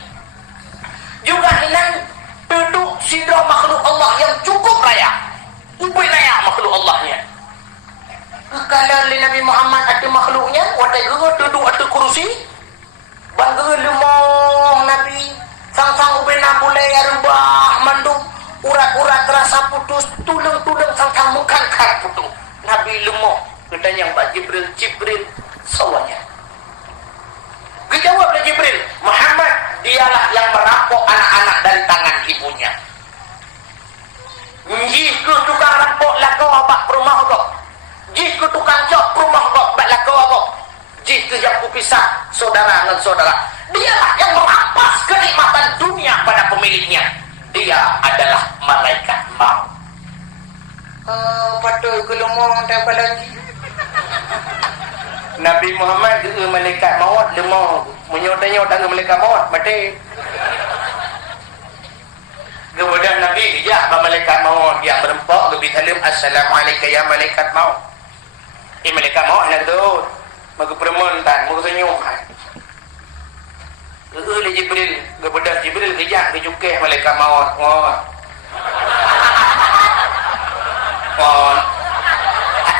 Juga hilang duduk sidra makhluk Allah yang cukup raya. Ubai raya makhluk Allahnya. Kalau Nabi Muhammad ada makhluknya, watai gua duduk ada kursi. Bangga lemah Nabi sang-sang ubai nabulai arubah mandum. Urat-urat terasa putus, tulang-tulang sang-sang mengkangkar putus. Nabi lemah. Katanya Mbak Jibril sawanya. Dijawab oleh Jibril, Muhammad dialah yang merampok anak-anak dari tangan ibunya. Jika tukang rampok lakau abak rumah kau. Jika tukang cok rumah kau bak lakau kau. Jika yang kupisah saudara dengan saudara. Dialah yang merampas kenikmatan dunia pada pemiliknya. Dia adalah malaikat maut. Patut kelumong tak lagi. Nabi Muhammad juga malaikat maut lemah. Menyotanya tangga malaikat maut mati. Kemudian Nabi hijab malaikat maut yang merempok lebih salim assalamualaikum ya malaikat maut. Malaikat maut nak tu. Magu permontan, magu senyum. Oleh Jibril, kepada Jibril kejap ke cukeh malaikat maut.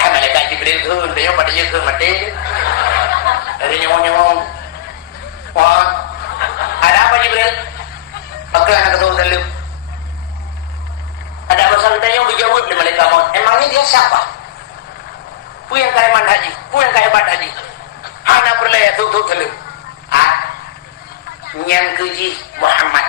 Malaikat Jibril tu, dia pada je ke mati. Dari nyong-nyong. Ada apa Jibril? Pakai anak ketua dalam. Ada pasal tanya dijawab oleh malaikat maut. Emangnya dia siapa? Pu yang kaya man haji, pu yang kaya bad haji. Hana perlaya tu dalam. Yang keji Muhammad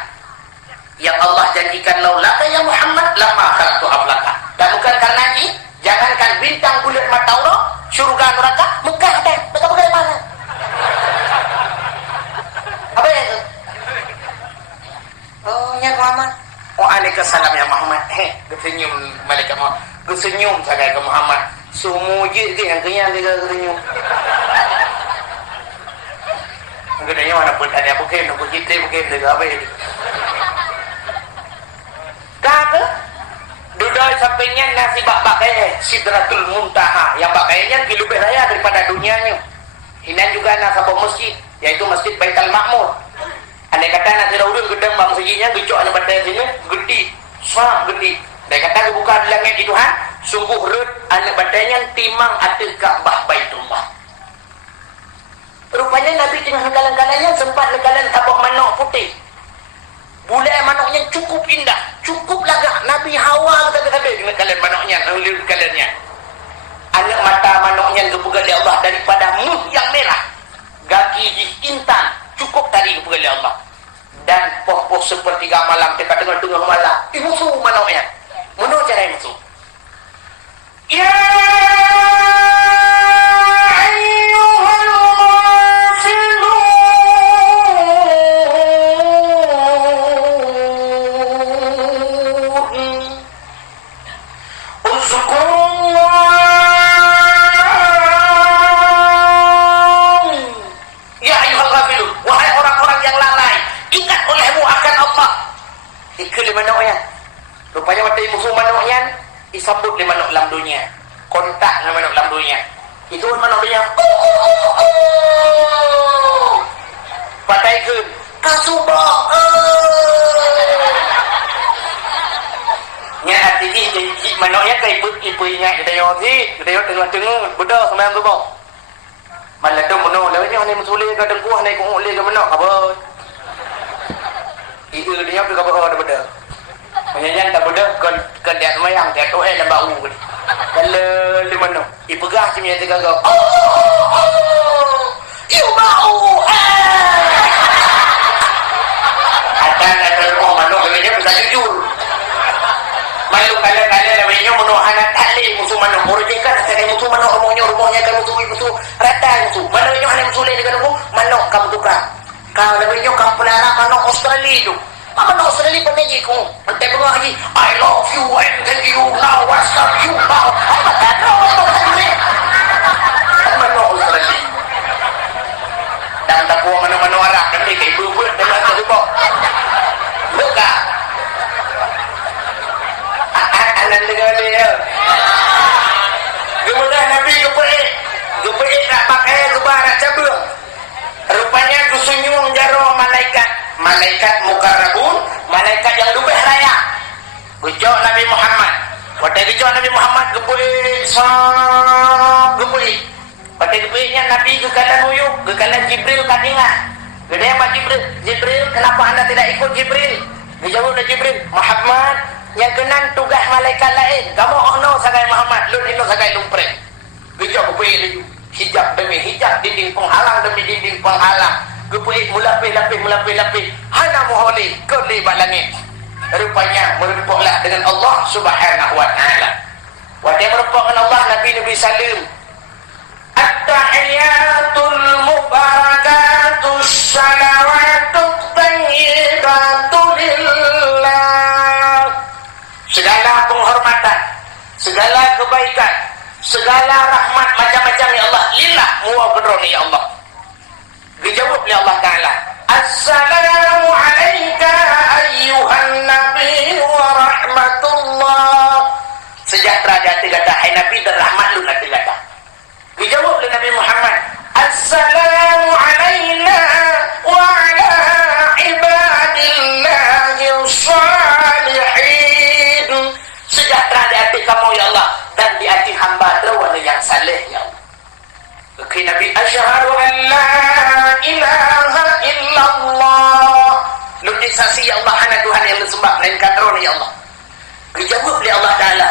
yang Allah janjikan laulaka ya Muhammad lama khalaqtu ablaka. Dan bukan karena ini jangankan bintang bulan mata Allah syurga neraka Mekah ada bagaimana apa itu ya Muhammad Waalaikumsalam ya Muhammad kesenyum malaikat Muhammad kesenyum saya ke Muhammad sumujud ke yang kenyang dia kesenyum. Kadang-kadang mana pun ada apa game, nak kita game dengan apa ini? Kata, duduk sampingnya nasi bak Sidratul Muntaha yang pakainya lebih raya daripada dunianya. Ini juga nasabah masjid, yaitu Masjid Baitul Ma'mur. Andai kata nasi raudun gedang bang masjidnya, bicok ada pada sini, gede, sangat gede. Andai kata dibuka di langit itu Tuhan, sungguh red anak badannya timang atas Ka'bah Baitullah. Rupanya Nabi tengah negalan-galannya sempat negalan tabak manok putih. Bulai manoknya cukup indah, cukup lagak. Nabi hawa kata-kata negalan manoknya, negalannya. Anak mata manoknya kepugal oleh Allah daripada muh yang merah. Gaki intan cukup tadi kepugal oleh Allah. Dan poh-poh sepertiga malam dekat tengah-tengah malam. Musuh manoknya. Menurut cara musuh. Ya rupanya mata musuh manuknya disambut di manuk dalam dunia, kontak dengan manuk dalam dunia. Itu manuk dunia. Patai ke kasubah. Nya arti ni manuknya kai ibu-ibunya kita yo tengah-tengah bedah semang tu bang. Malah tu manuk lawanya ni musuli ke dengkuh ni ku uli ke manuk apa. Itu dia pergi ke bawah bedah. Menyanyian tak beda ke dia mayang dia tu dah bau kan. Kalau di mana? Ipegah cemia tiga kau. You bau. Ada oh mano kerja bisa jujur. Malu kalian lewatnya mano anak tali musuh mano murjikan ada musuh mano rumahnya kan musuh rata musuh. Mano yang ada musuh lain dengan aku mano kamu tukar. Kalau lewatnya kamu pelara mano Australia tu. Apa nak Australia pun lagi kau? Nanti bengah lagi. I love you and thank you now. What's up you now? Apa tak tahu apa ni? Mana Australia? Dan tak puas mana-mana Arab nanti kayak ibu-ibu dengan terjebak. Buka. Nabi gepeik nak pakai gebah nak cabul. Rupanya kusunyung jaro malaikat mukarrabun, malaikat yang dubeh raya. Gejok Nabi Muhammad. Pada gejok Nabi Muhammad gepeik. Pada gepeiknya Nabi gekalan uyuk, gekalan Jibril kadingan. Gede apa Jibril, kenapa anda tidak ikut Jibril? Dijawab oleh Jibril, Muhammad, yang kenan tugas malaikat lain. Kamu ono sagai Muhammad, lu dino sagai lumpre. Gejok gepeik hijab demi hijab, dinding penghalang demi dinding penghalang. Gepeik mulapih. Hana muholi keli balangit. Rupanya merempuklah dengan Allah Subhanahu wa taala. Wahai merempuk dengan Allah, Nabi salim. At-tahiyatul mubarakatus salawatut thayyibatul lillah. Segala penghormatan, segala kebaikan, segala rahmat macam-macam ya Allah lillah muwafaqun ya Allah. Dijawab oleh Allah Taala, Assalamu alayka ayyuhan nabi wa rahmatullah. Sejahtera jati kata hai Nabi dan rahmat lu nanti kata. Dijawab oleh Nabi Muhammad, Assalamu alayna wa ala ibadillahi salihin. Sejahtera di hati kamu ya Allah dan di hati hamba terwana yang saleh ya Allah. Oke Nabi, asyhadu an la ilaha illallah. Lu disaksi ya Allah hanya Tuhan yang disembah melainkan terwana ya Allah. Dijawab oleh Allah Taala,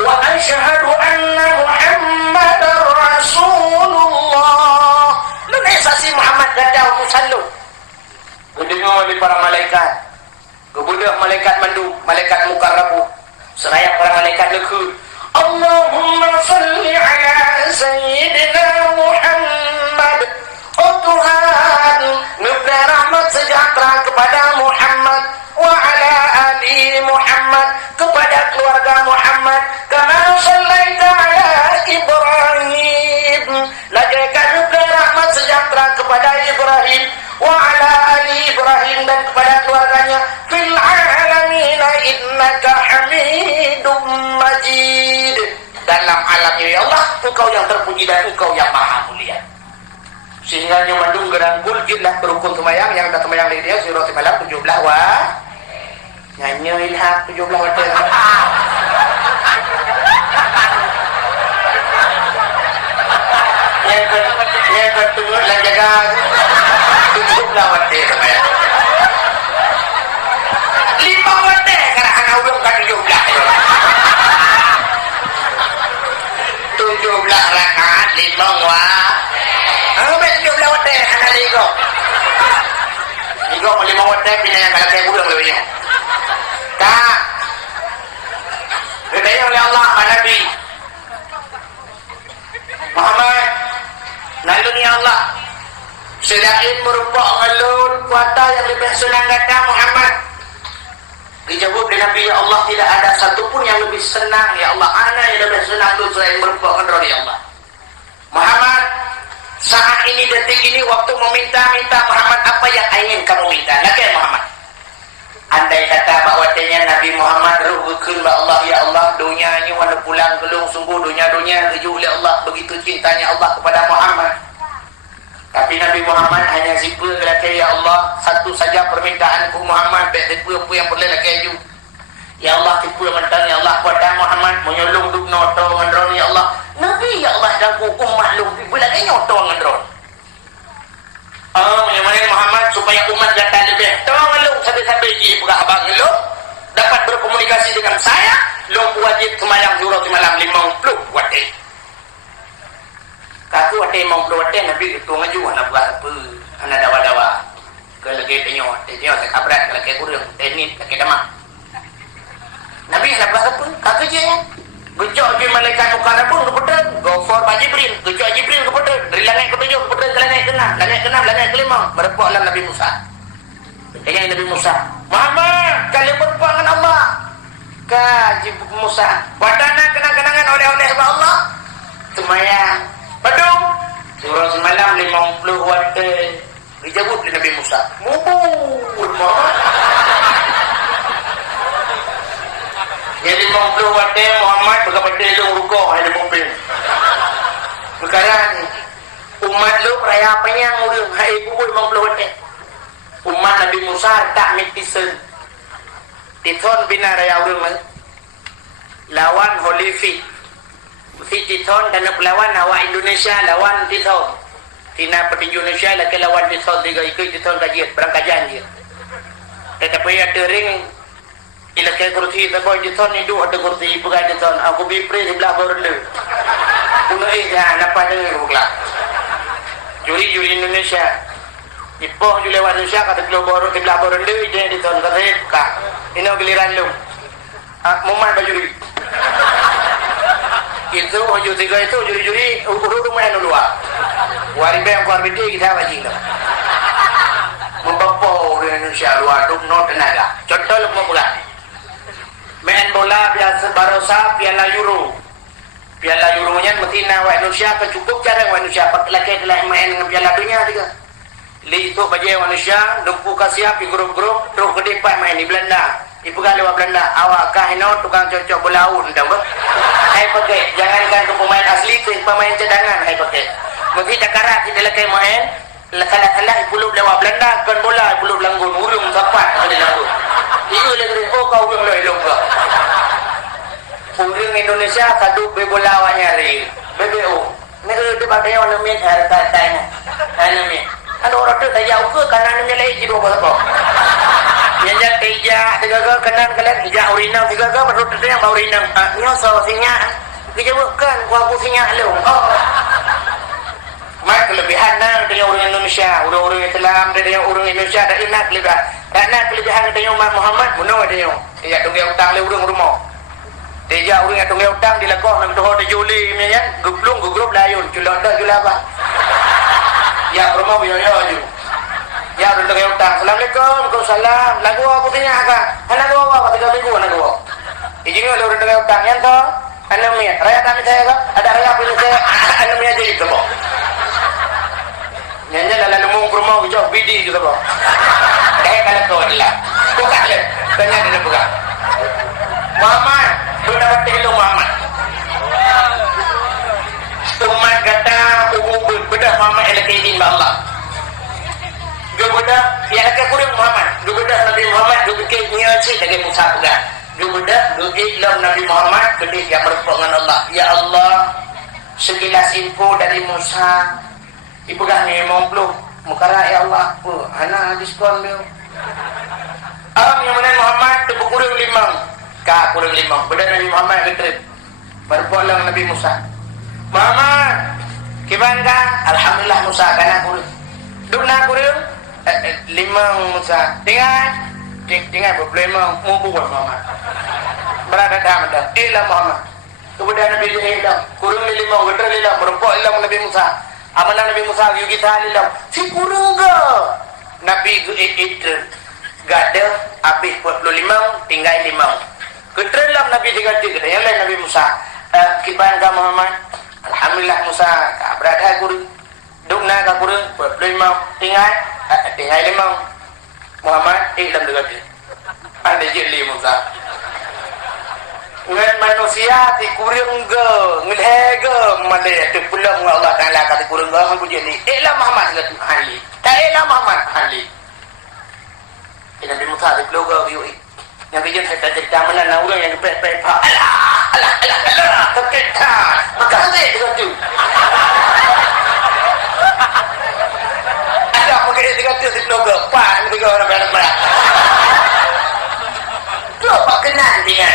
wa asyhadu anna Muhammadar Rasulullah. Lu disaksi Muhammad kata musallu. Mendengar oleh para malaikat. Kemudian malaikat mandu, malaikat mukarrabu. Seraya para malaikat lekut. Allahumma salli ala Sayyidina Muhammad. Oh Tuhan, nubda rahmat sejahtera kepada Muhammad wa ala ali Muhammad, kepada keluarga Muhammad, kama sallaita ala Ibrahim. Lagaikan nubda rahmat sejahtera kepada Ibrahim wa ala ali Ibrahim dan kepada keluarganya fil alamin innaka Hamidum Majid. Dalam alam ini ya Allah, Engkau yang terpuji dan Engkau yang maha mulia. Sehingga yang mandung gerangkul jillah berukun temayang yang ada temayang dari dia surah malam 17 wa nyanyi ilham 17 wa yang betul lah jaga 17 wa temayang 5 wa karena anak ulung kan 17 rakaat 5 wa Ligo mo 5 watt pinayang kalagay ko lang lawin yun. Gaya oleh Allah Nabi Muhammad nalun ya Allah selain merupakan ngalun kuasa yang lebih senang kata Muhammad. Dijawab oleh Nabi ya Allah, tidak ada satupun yang lebih senang ya Allah, ana yang lebih senang itu selain merupakan roh ya Allah. Muhammad, saat ini detik ini waktu meminta Muhammad, apa yang ingin kamu minta? Lagi Muhammad. Andai kata bahwasanya Nabi Muhammad ruhukun ba Allah ya Allah, dunianya wana pulang gelung sungguh dunia tuju oleh Allah, begitu cintanya Allah kepada Muhammad. Tapi Nabi Muhammad hanya sipu lagi ya Allah, satu saja permintaanku Muhammad, baik tipu apa yang boleh lagi ju. Ya Allah tipu mentang ya Allah kepada Muhammad menyolong duk noto ngendron ya Allah. Nabi ya Allah dan ku umat lu boleh lagi nyoto ngendron. Menyamakan Muhammad supaya umat datang lebih tolong lu sampai ji buka abang lu dapat berkomunikasi dengan saya, lu wajib semayang zuhur malam 50 watt. Kaku watte 50 watt Nabi itu ngaju anak buat apa? Anak dawa-dawa. Ke lagi tenyo sekabrat ke lagi kurang tenit lagi damak. Nabi anak buat apa? Kaku je ya. Gejok je malaikat mukarrabun kepada Ghaffar Pak Jibril, gejok Jibril kepada dari langit ketujuh kepada ke langit keenam, langit kelima berpuaklah Nabi Musa. Ini Nabi Musa. Muhammad, kalian berpuak dengan Allah. Kaji Musa. Wadana kenang-kenangan oleh-oleh Allah. Semayang. Badung. Surah semalam 50 watt. Dijawab oleh Nabi Musa. Mubur Muhammad. Jadi 50 watt Muhammad berkata dia rukuk ada mobil. penyang urang hai bubui 50 teh umat Nabi Musa tak mitisen titon bina raya urang lawan Holifi si titon dan lawan awak Indonesia lawan titon tina peti Indonesia laki lawan titon tiga ikut titon kajian berangkajan dia tetapi ada ring ilakai kursi tapi titon itu ada kursi bukan titon aku bipri sebelah border punya apa dengan bukla juri Indonesia ipoh juri lewat Indonesia kata keluar baru sebelah border dia titon kata buka ini giliran lu mumat bajuri itu ojo tiga itu juri-juri urut main luar wari bang keluar bidi kita bajing dah membawa Indonesia luar duk no tenaga contoh lu mau bola main bola biasa barosa piala Euronya metina wa Indonesia kecukup cara wa Indonesia laki telah main dengan piala dunia juga li itu bajai Indonesia dumpu kasiap di grup-grup terus ke depan main di Belanda ibu kan lewat Belanda awak kah ino tukang cocok belaun dah ber hai pakai jangankan ke pemain asli ke pemain cadangan hai pakai mesti cakarat kita lekai main salah puluh lewat Belanda kan bola puluh langgun urung sapat ada langgun itu lagi oh kau urung lelong ke urung Indonesia kadu be bola awak nyari BBO ni dia pakai orang min harta tanya mi ada orang tu tak jauh ke kanan ni lagi dua apa yang ija tiga kanan kalian ija urinang tiga menurut dia yang urinang nyo so sinya kita bukan gua pusinya lu mak kelebihan dari orang Indonesia orang Islam dari orang Indonesia ada nak kelebihan nak kelebihan dari umat Muhammad bunuh dia ya tunggu utang le urang rumah dia orang tunggu utang dilakon nak doh dijuli ni kan guglung layun culok dah jula apa ya rumah yo ya udah tengah utang. Assalamualaikum, waalaikumsalam. Lagu apa punya agak? Lagu apa? 3 minggu lagu. Izinnya udah tengah utang yang to. Anamnya, raya kami saya kok. Ada raya punya saya. Anamnya aja itu kok. Nyanyi lalu mau ke rumah jauh bidi gitu kok. Kayak kalau kau adalah. Buka le. Tanya dia buka. Muhammad, sudah dapat itu Muhammad. Umat kata ubud bedah Muhammad elakaidin Allah. Gubeda ya nak kurang Muhammad gubeda Nabi Muhammad gubikir nyaci dari Musa juga gubeda gubiklam Nabi Muhammad gede yang berpengen Allah ya Allah sekilas info dari Musa ibu dah ni 50 mukara ya Allah anak diskon dia yang mana Muhammad tu kurang 5 ka kurang 5 beda Nabi Muhammad getrip berpengen Nabi Musa Muhammad kiban ka alhamdulillah Musa kana kurang duna kurang 5 Musa tinggal problema buat Muhammad berada dalam ilah Muhammad kemudian Nabi Ilah kurang 5 gedra ilah merempok ilah Nabi Musa amanah Nabi Musa kita ilah si kurang ke Nabi itu gada habis 45 tinggal 5 gedra ilah Nabi 3 yang lain Nabi Musa kiban ka Muhammad alhamdulillah Musa berada kurang dukna ka kurang 45 tinggal 5 Muhammad dalam dekat dia ada jeli Musa ngan manusia ti kurang ke ngilhege male tu pulang Allah Taala kata kurang ke aku jeli ilah Muhammad dekat hali tak ilah Muhammad hali Nabi Musa di keluar yo yang kerja saya cerita mana orang yang pep alah terketa makasih dekat tu pakai 300 logo pak 3 orang berat tu pak kenan dia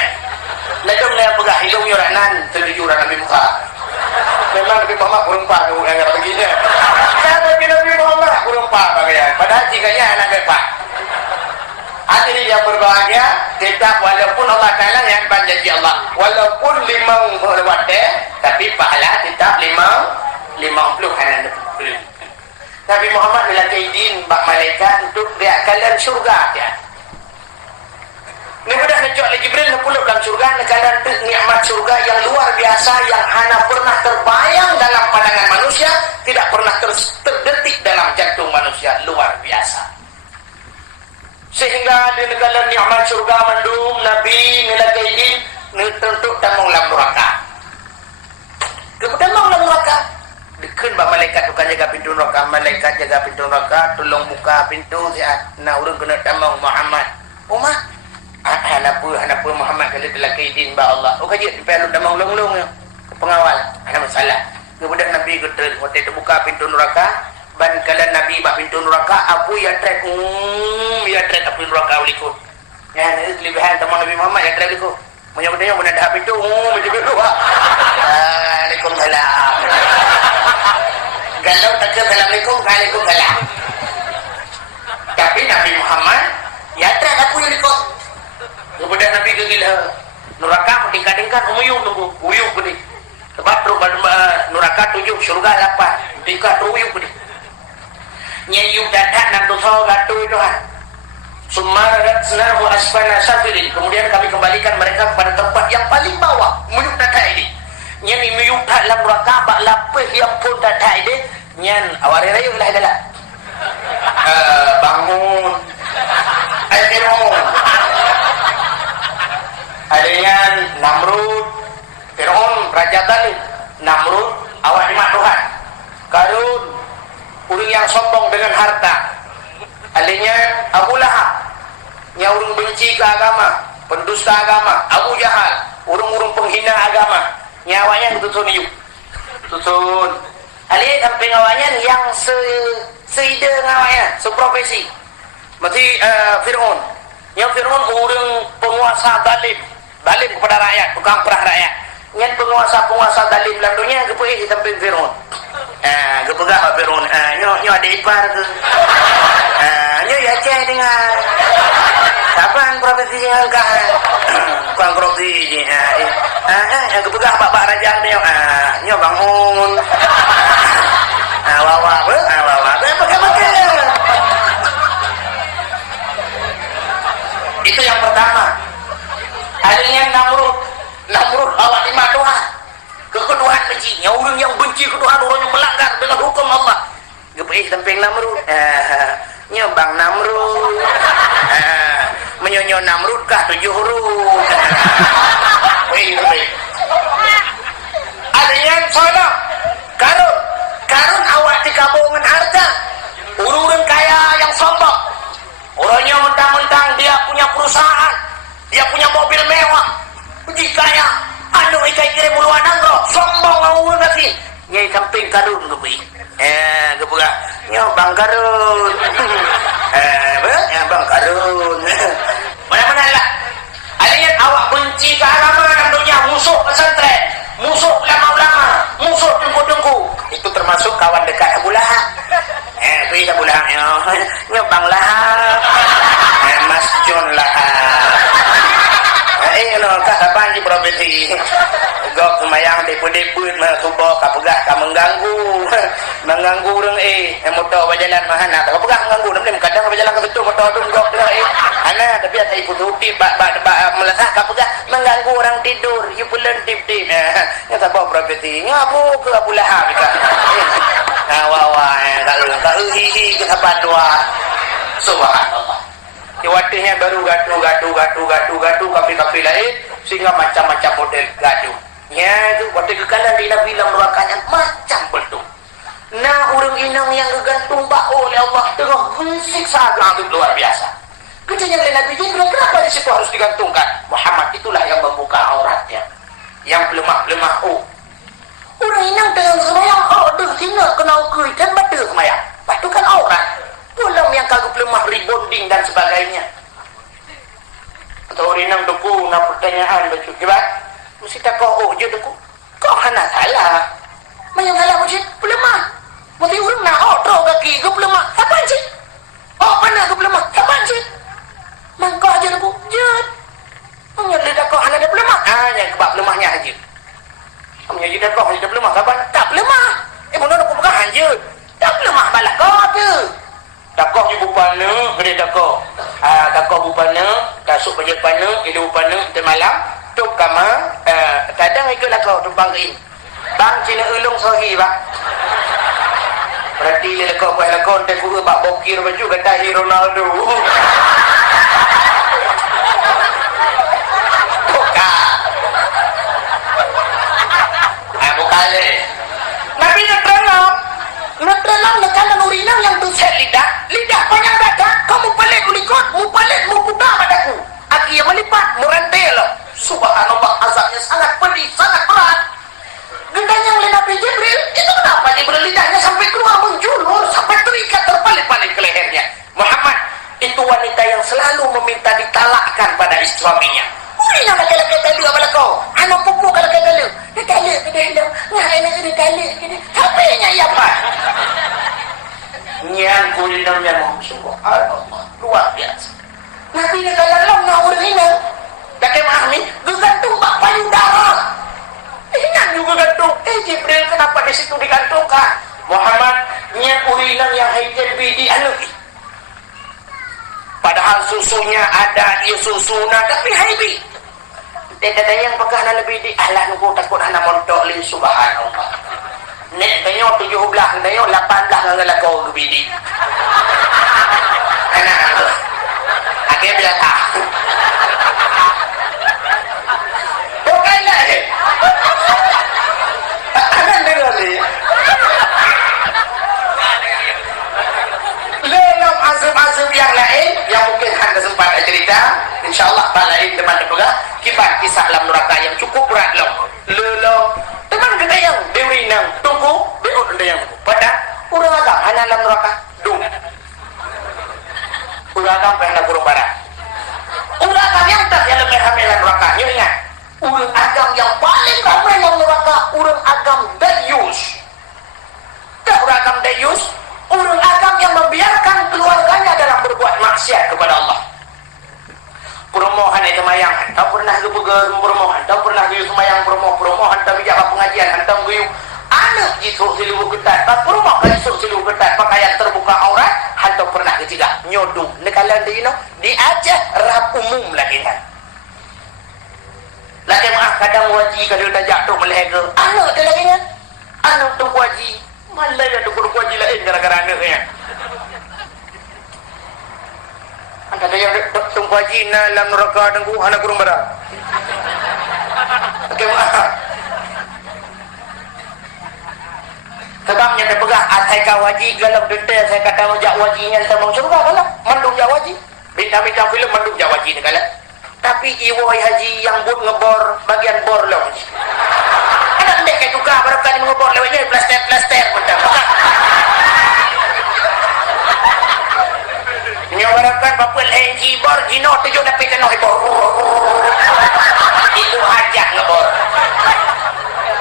lalu dia pegah hidung yuranan terjuran Nabi Musa memang Nabi Muhammad kurang pak tu yang kata begini tapi Nabi Muhammad kurang pak bagian padahal jikanya anak pak hati yang berbahagia tetap walaupun Allah Ta'ala yang berjanji Allah walaupun 5 lewat tapi pahala tetap 50 anak Nabi Muhammad dilakaidin bak malaikat untuk dia kalian syurga dia. Ini mudah ngejok lagi Jibril nepuluk dalam syurga kalian nikmat syurga yang luar biasa yang hana pernah terbayang dalam pandangan manusia, tidak pernah terdetik dalam jantung manusia, luar biasa. Sehingga di negara nikmat syurga mandum Nabi dilakaidin tentu tamung lam neraka. Kemudian mau lam neraka dikeun ba malaikat bukannya jaga pintu neraka, malaikat jaga pintu neraka, tolong buka pintu ya. Nak urang kena tamang Muhammad. Umah. Hanapa Muhammad kali telah kaidin ba Allah. Oh kaji perlu tamang long-long ya. Pengawal. Ada masalah. Kemudian Nabi kata, waktu itu buka pintu neraka, ban kala Nabi ba pintu neraka, apa ya trek apa neraka ulikut. Ya, ini kelebihan teman Nabi Muhammad ya trek ulikut. Menyebutnya mana dah pintu, macam tu. Waalaikumsalam. Kalau tak Assalamualaikum, Waalaikumsalam. Tapi Nabi Muhammad, ya trek aku yang ulikut. Kemudian Nabi kegila, neraka tingkat-tingkat, umuyuk nunggu, uyuk gede. Sebab neraka 7, syurga 8. Tingkat uyuk gede. Nyayuk dadak dan dosa gatu itu kan. Sumarat senaru asfana safirin. Kemudian kami kembalikan mereka kepada tempat yang paling bawah. Muyuk dadak ini. Nyan muyuk dalam neraka bak lapis yang pun dadak ini. Nyan awari raya lah adalah. Bangun. Al-Fir'un. Adanya Namrud. Fir'un Raja Zalim. Namrud awak nikmat Tuhan. Karun orang yang sombong dengan harta. Adanya Abu Lahab yang orang benci ke agama, pendusta agama. Abu Jahal orang-orang penghina agama. Nyawanya tutun yuk. Tutun. Adanya samping awaknya yang seide ngawaknya, seprofesi. Mesti Fir'un. Yang Fir'un orang penguasa zalim. Zalim kepada rakyat, tukang perah rakyat. Yang penguasa zalim dalam dunia kepergi di samping Fir'un. Kepegah Pak Fir'un. Nyo ada ipar ke. Nyo ya cek dengan. Kapan profesi yang kan? Kurang profesi je. Kepegah Pak Raja nyo. Nyo bangun. Wawa. Pakai. Itu yang pertama. Adanya Namrud awak nikmat Tuhan. Kekeduhan bencinya orang yang benci keduhan, orang yang melanggar dengan hukum Allah. Gepeih samping Namrud. Nyobang Namrud. Menyonyo Namrud kah 7 huruf. Ada yang salah. Karun awak dikabungan harta. Orang kaya yang sombong. Orangnya mentang-mentang dia punya perusahaan, dia punya mobil mewah. Uji kaya. Anu ikai kira muluan anggo. Sombong ngawur nasi. Nyai samping Karun kepi. Kebuka. Nyo Bang Karun. Bang Karun. Mana-mana lah. Adanya awak benci ke agama dan dunia. Musuh pesantren. Musuh ulama-ulama. Musuh tungku-tungku. Itu termasuk kawan dekat Abu Lahab. Pergi Abu Lahab. Nyo Bang Lahab. Mas John Lahab. Kapan di profesi gok semayang deput-deput kubok kapegah ka mengganggu orang motor berjalan mahana tak kapegah mengganggu nem kadang berjalan ke situ motor tu gok dah ana tapi ada ibu tuti bak meletak kapegah mengganggu orang tidur you pulen tip-tip nya tak bawa profesi ngapu ke Abu Lahab ka ka hihi ke tempat dua subhanallah. Wadahnya baru gaduh kapi lain sehingga macam-macam model gaduh. Ya itu waktu kekalan dia bilang nerakanya macam bentuk. Nah orang inang yang gegantung oleh Allah tengah siksa agama itu luar biasa. Kecanya oleh Nabi Jibril, kenapa di situ harus digantungkan? Muhammad itulah yang membuka auratnya, yang lemah. Orang inang dengan semayang, tinggal kenal kuitan batu semayang. Batu kan aurat. Pulang yang kagak lemah rebonding dan sebagainya. Atau orang duku nak pertanyaan betul juga. Mesti tak kau je duku. Kau hana salah. Macam salah mesti lemah. Mesti orang nak terus kaki ke lemah. Apa sih? Mana ke lemah? Apa sih? Mangkau aja duku. Jat. Menyelit kau hana ada lemah. Yang kebab lemahnya aja. Menyelit kau hana ada lemah. Kapan? Tak lemah. Mana duku bukan aja. Tak lemah balak kau tu. Takoh ibu pana, gede takoh. Takoh ibu pana, tasuk banyak pana, ibu pana, malam, tuk kama, kadang ikutlah kau tumpang ke ini. Bang Cina ulung sohi, bang. Berarti dia kau buat lakon, dia kuru bak bokir baju, kata Ronaldo. Bukan. Nabi nak terang. Subhanallah, azabnya sangat pedih, sangat berat. Gendanya oleh Nabi Jibril, itu kenapa Jibril lidahnya sampai keluar menjulur, sampai terikat terpalit-palit ke lehernya. Muhammad, itu wanita yang selalu meminta ditalakkan pada suaminya. Uli nak kalau kata lu apa kau? Anak pupu kalau kata lu, ditalak ke dalam, ngaina ditalak ke dalam. Tapenya ya apa? Nyan kulinamnya subhanallah, luar biasa. Nabi ni kalau nak orang ini, kakek mahmi, gegantung bak payudara. Ingat juga gantung. Jibril kenapa di situ digantungkan? Muhammad, nyan urinang yang hajar bidi anu. Padahal susunya ada, ia susuna tapi haibi. Tidak yang pegang lebih di alah nunggu takut anak montok li subhanallah. Nek tanyo 17 tanyo 18 ngala kau bidi. Anak tu. Akhir biasa. Bukanlah ni. Anak dengar ni. Lelam azab-azab yang lain yang mungkin anda sempat cerita, insyaallah balain teman juga kisah alam neraka yang cukup berat lelam teman kita yang dewi nang tunggu beut anda yang pada urang agam hanya alam neraka dung urang agam pernah burung barat urang agam yang tak yang lebih ramai alam neraka ingat urang agam yang paling ramai alam neraka urang agam dayus tak urang agam dayus urang agam yang membiarkan keluarganya dalam berbuat maksiat kepada Allah. Perumohan itu mayang, hantar pernah ke pegang perumohan, hantar pernah ke semayang perumoh, hantar bijak pengajian, hantar guyu. Anak jisuh silu ketat, tak perumoh kan jisuh silu ketat, pakaian terbuka aurat, hantar pernah ke tidak nyodung. Nekalan dia di Aceh rap umum lagi kan. Lagi maaf kadang wajib kalau dah jatuh meleher. Anak dia lagi kan, anak tu wajib. Malah ya tu wajib lain gara-gara anaknya. Anda ada yang tumpu haji na dalam neraka dan anak kurung barang. Okey, maaf. Sebabnya dia pegang atai kau haji kalau detail saya kata majak wajinya sama surga kalau mandung jak waji. Bintang-bintang filem mandung jak waji ni kalau. Tapi iwoi haji yang buat ngebor bagian bor lo. Ada ndek ke juga barangkali mengebor lewatnya plaster macam. Nyawarakan bapa lagi bor jino tujuh dapat kena bor. Itu hajat ngebor.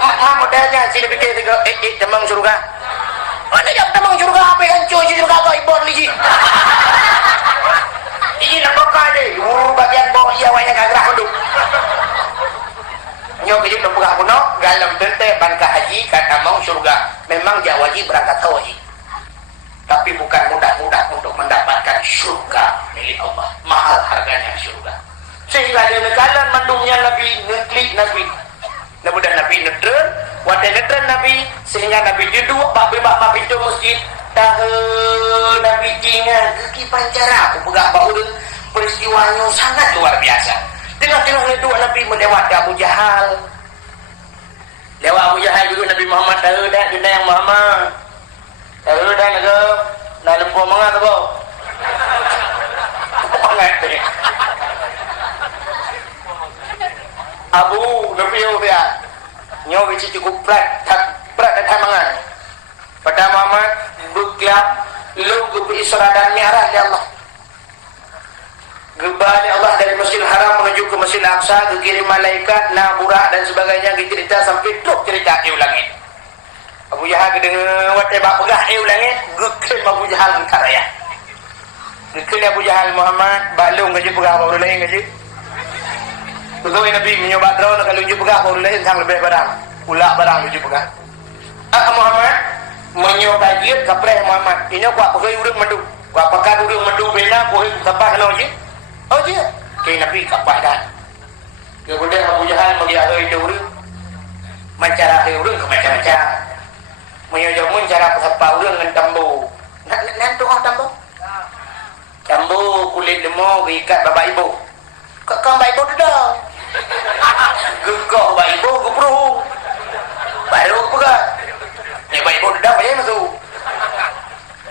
Mak modalnya sini fikir tiga demang surga. Mana yang demang surga apa yang cuci surga kau bor lagi. Ini nak bakal deh. Bagian bor ia wayang agak hidup. Nyo kerja nak buka kuno galam tente bangka haji kata mau surga. Memang dia wajib berangkat ke wajib. Tapi bukan mudah-mudah untuk mendapatkan syurga milik Allah. Mahal harganya syurga. Sehingga dia negalan mandungnya Nabi ngeklik Nabi. Namudian Nabi netren, wadah netren Nabi sehingga Nabi duduk bak pintu masjid. Tahu Nabi tinggal kaki pancara aku pegang bau peristiwanya sangat luar biasa. Tengah-tengah itu Nabi melewati Abu Jahal. Lewat Abu Jahal juga Nabi Muhammad tahu dah kita yang Muhammad. Tahu dah naga nak lempu mangat apa? Mangat ni. Abu Nabi dia. Nyo bici cukup prat dan mangat. Pada Muhammad berkelap lu ke Isra dan Mi'raj ya Allah. Gebali Allah dari Masjidil Haram menuju ke Masjidil Aqsa, dikirim malaikat, burak dan sebagainya, cerita sampai truk cerita di langit. Abu Jahal kedengar watai bak pegah langit, gekel Abu Jahal ke raya. Gekel Abu Jahal Muhammad, balung gaji pegah baru lain gaji. Pegawai Nabi menyobat drone kalau uji pegah baru lain sang lebih barang. Ulak barang uji pegah. Muhammad menyobat dia kapreh Muhammad. Ini kuat pegawai urang madu. Kuat pekan urang madu bena kuih kapah kena uji. Oh je. Kini Nabi kapah dah. Kemudian Abu Jahal bagi ahli dia urang. Mencara ahli urang ke macam-macam. Menyojamun cara pesapa urang dengan tambu. Nanti orang tambu? Tambu kulit lemau ikat bapak ibu. Kau bapak ibu tu dah. Gegok bapak ibu gepruh. Baru pegang. Ni bapak ibu tu dah macam tu.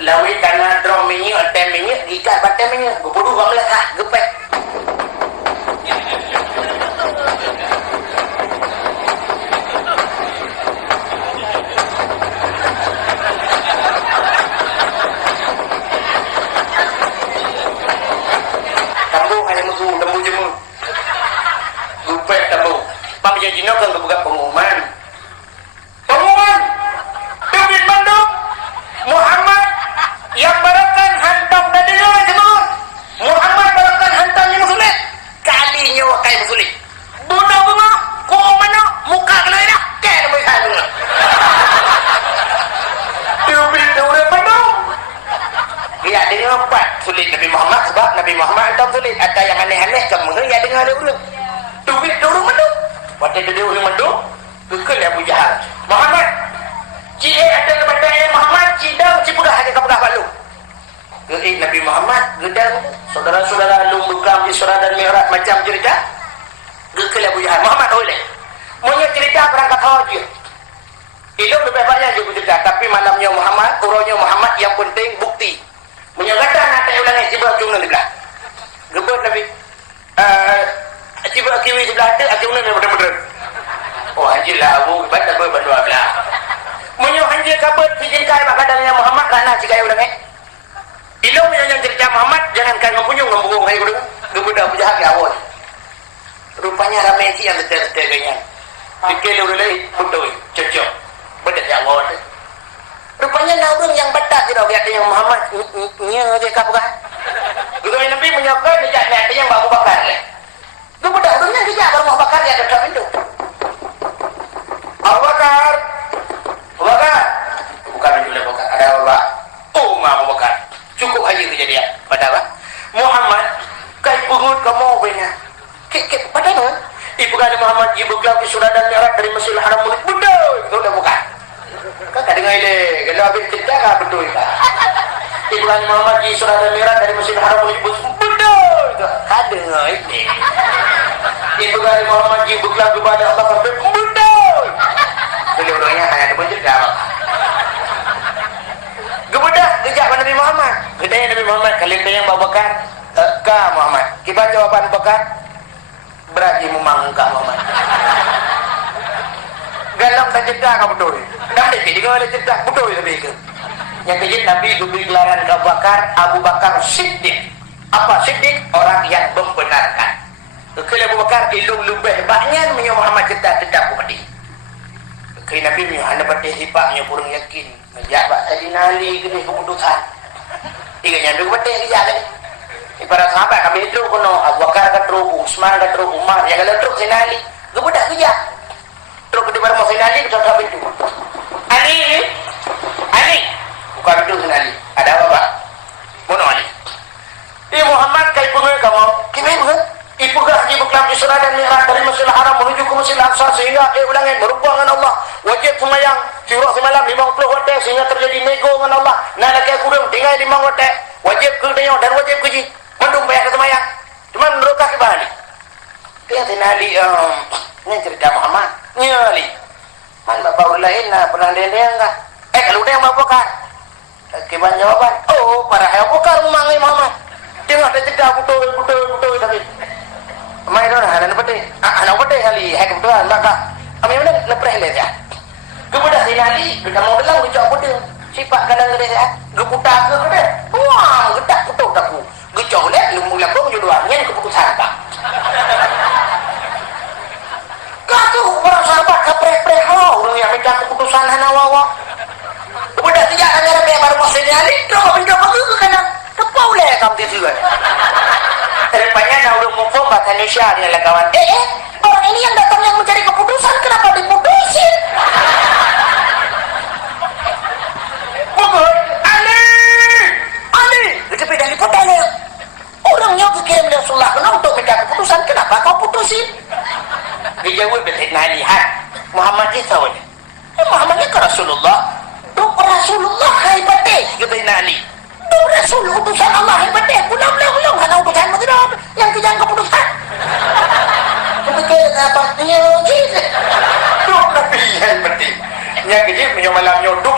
Lawi tanah drum minyak, atem minyak, ikat batem minyak. Gepruh bang lah, gepek. ya dengar kuat sulit Nabi Muhammad sebab Nabi Muhammad entah sulit ada yang aneh-aneh kamu ya dengar dia ulang duit dorong mendu waktu dia ulang mendu kekal Abu Jahal Muhammad cie ada kepada Muhammad cidang cipudah ada kepada balu Nabi Muhammad gedang saudara-saudara lung bukam di surah dan mi'raj macam cerita kekal Abu Jahal Muhammad boleh maunya cerita perangkat haji ilmu lebih banyak juga cerita tapi malamnya Muhammad urutnya Muhammad yang penting bukti menyatakan nanti ulangnya ciba cuma di belah gebut Nabi ciba kiwi sebelah tu cuma ni betul-betul oh anjir lah abu baca berdua belah menyuh anjir kabut dijengkai mak kadangnya Muhammad kerana jika ulangnya ilmu yang cerita Muhammad jangan kan mempunyung ngembung hai guru gebut Abu Jahal ke awal rupanya ramai yang terkait fikir lu lagi betul cocok betul ya awal rupanya naurung yang betat tidak lihat yang Muhammad nya dia kapkan guru Nabi menyokong dia lihat yang Abu Bakar lu betul dunia dia baru Abu Bakar dia ada pintu Abu Bakar bukan pintu Abu Bakar ada Allah Abu Bakar cukup aja kejadian pada apa Muhammad kai pungut kamu benar kek pada mana ibu kali Muhammad ibu kelam di surah dan mi'raj dari Masjidil Haram betul itu udah bukan kakak dengar ini kalau habis cerita kah betul kah ibu kali Muhammad di surah dan mi'raj dari Masjidil Haram betul itu kak dengar ini ibu kali Muhammad ibu kelam kepada Allah betul beliau-beliaunya hanya ada cerita kemudian kejap Nabi Muhammad kedai Nabi Muhammad kali itu yang bawa Bakar kah Muhammad kita jawaban Bakar berarti memang kah Muhammad galang tak cerita kah betul dah dia juga ada cerita betul lebih ke yang kejap Nabi diberi gelaran ke Abu Bakar Siddiq apa Siddiq orang yang membenarkan kalau Abu Bakar ilmu lebih banyak menyuruh Muhammad cerita tidak bukti kalau Nabi menyuruh anda pada hibahnya kurang yakin menjabat tadi nali kena keputusan tiga nyandung betul kejap tadi para sahabat kami itu kono Abu Bakar ke truk Utsman ke truk Umar yang kalau truk sinali gebudak kejap truk di barang sinali ke truk itu Ali bukan itu sinali ada apa Pak bunuh Ali Muhammad kai pengen kamu gimana bukan ibu gaji beklam di surah dan mi'raj dari Masjidil Haram menuju ke Masjidil Aqsa sehingga ulangnya berhubung dengan Allah wajib semayang curah semalam 50 waktu sehingga terjadi nego dengan Allah nalaki kurang tinggal 5 waktu wajib ke dia dan wajib ke ji mendung bayar ke semayang cuma merokah ke balik dia tinali ini cerita Muhammad ini Ali man bapak lain pernah dia enggak kalau dia yang bapak kan kiban jawaban oh para Abu Bakar memanggil Muhammad dia ada cerita betul tapi mai đó là nó bete anak bete kali hai kebetulan maka kami mana lepas le ya kemudian sinali kita mau bilang ucap bete sifat kadang gede ya geputak ke gede wah gedak betul aku gecok le lumula bong juduannya keputusan tak katu orang sahabat kapre-pre orang yang minta keputusan hanawawa kemudian tidak ada baru masuk sinali coba pindah ke kanan tepau le kamu juga rupanya nauduk mumpung bahasa Indonesia dia kawan orang ini yang datang yang mencari keputusan kenapa diputusin Ali itu beda lipatnya orangnya dikirim Rasulullah untuk minta keputusan kenapa kau putusin dijawab betina lihat Muhammad itu Muhammadnya ke Rasulullah tuh Rasulullah hebatnya betina Ali Rasul utusan Allah hebat deh ulang karena utusan tidak yang jangan keputusan kebetulan apa dia gitu duk Nabi hebat deh yang kecil punya malam nyoduk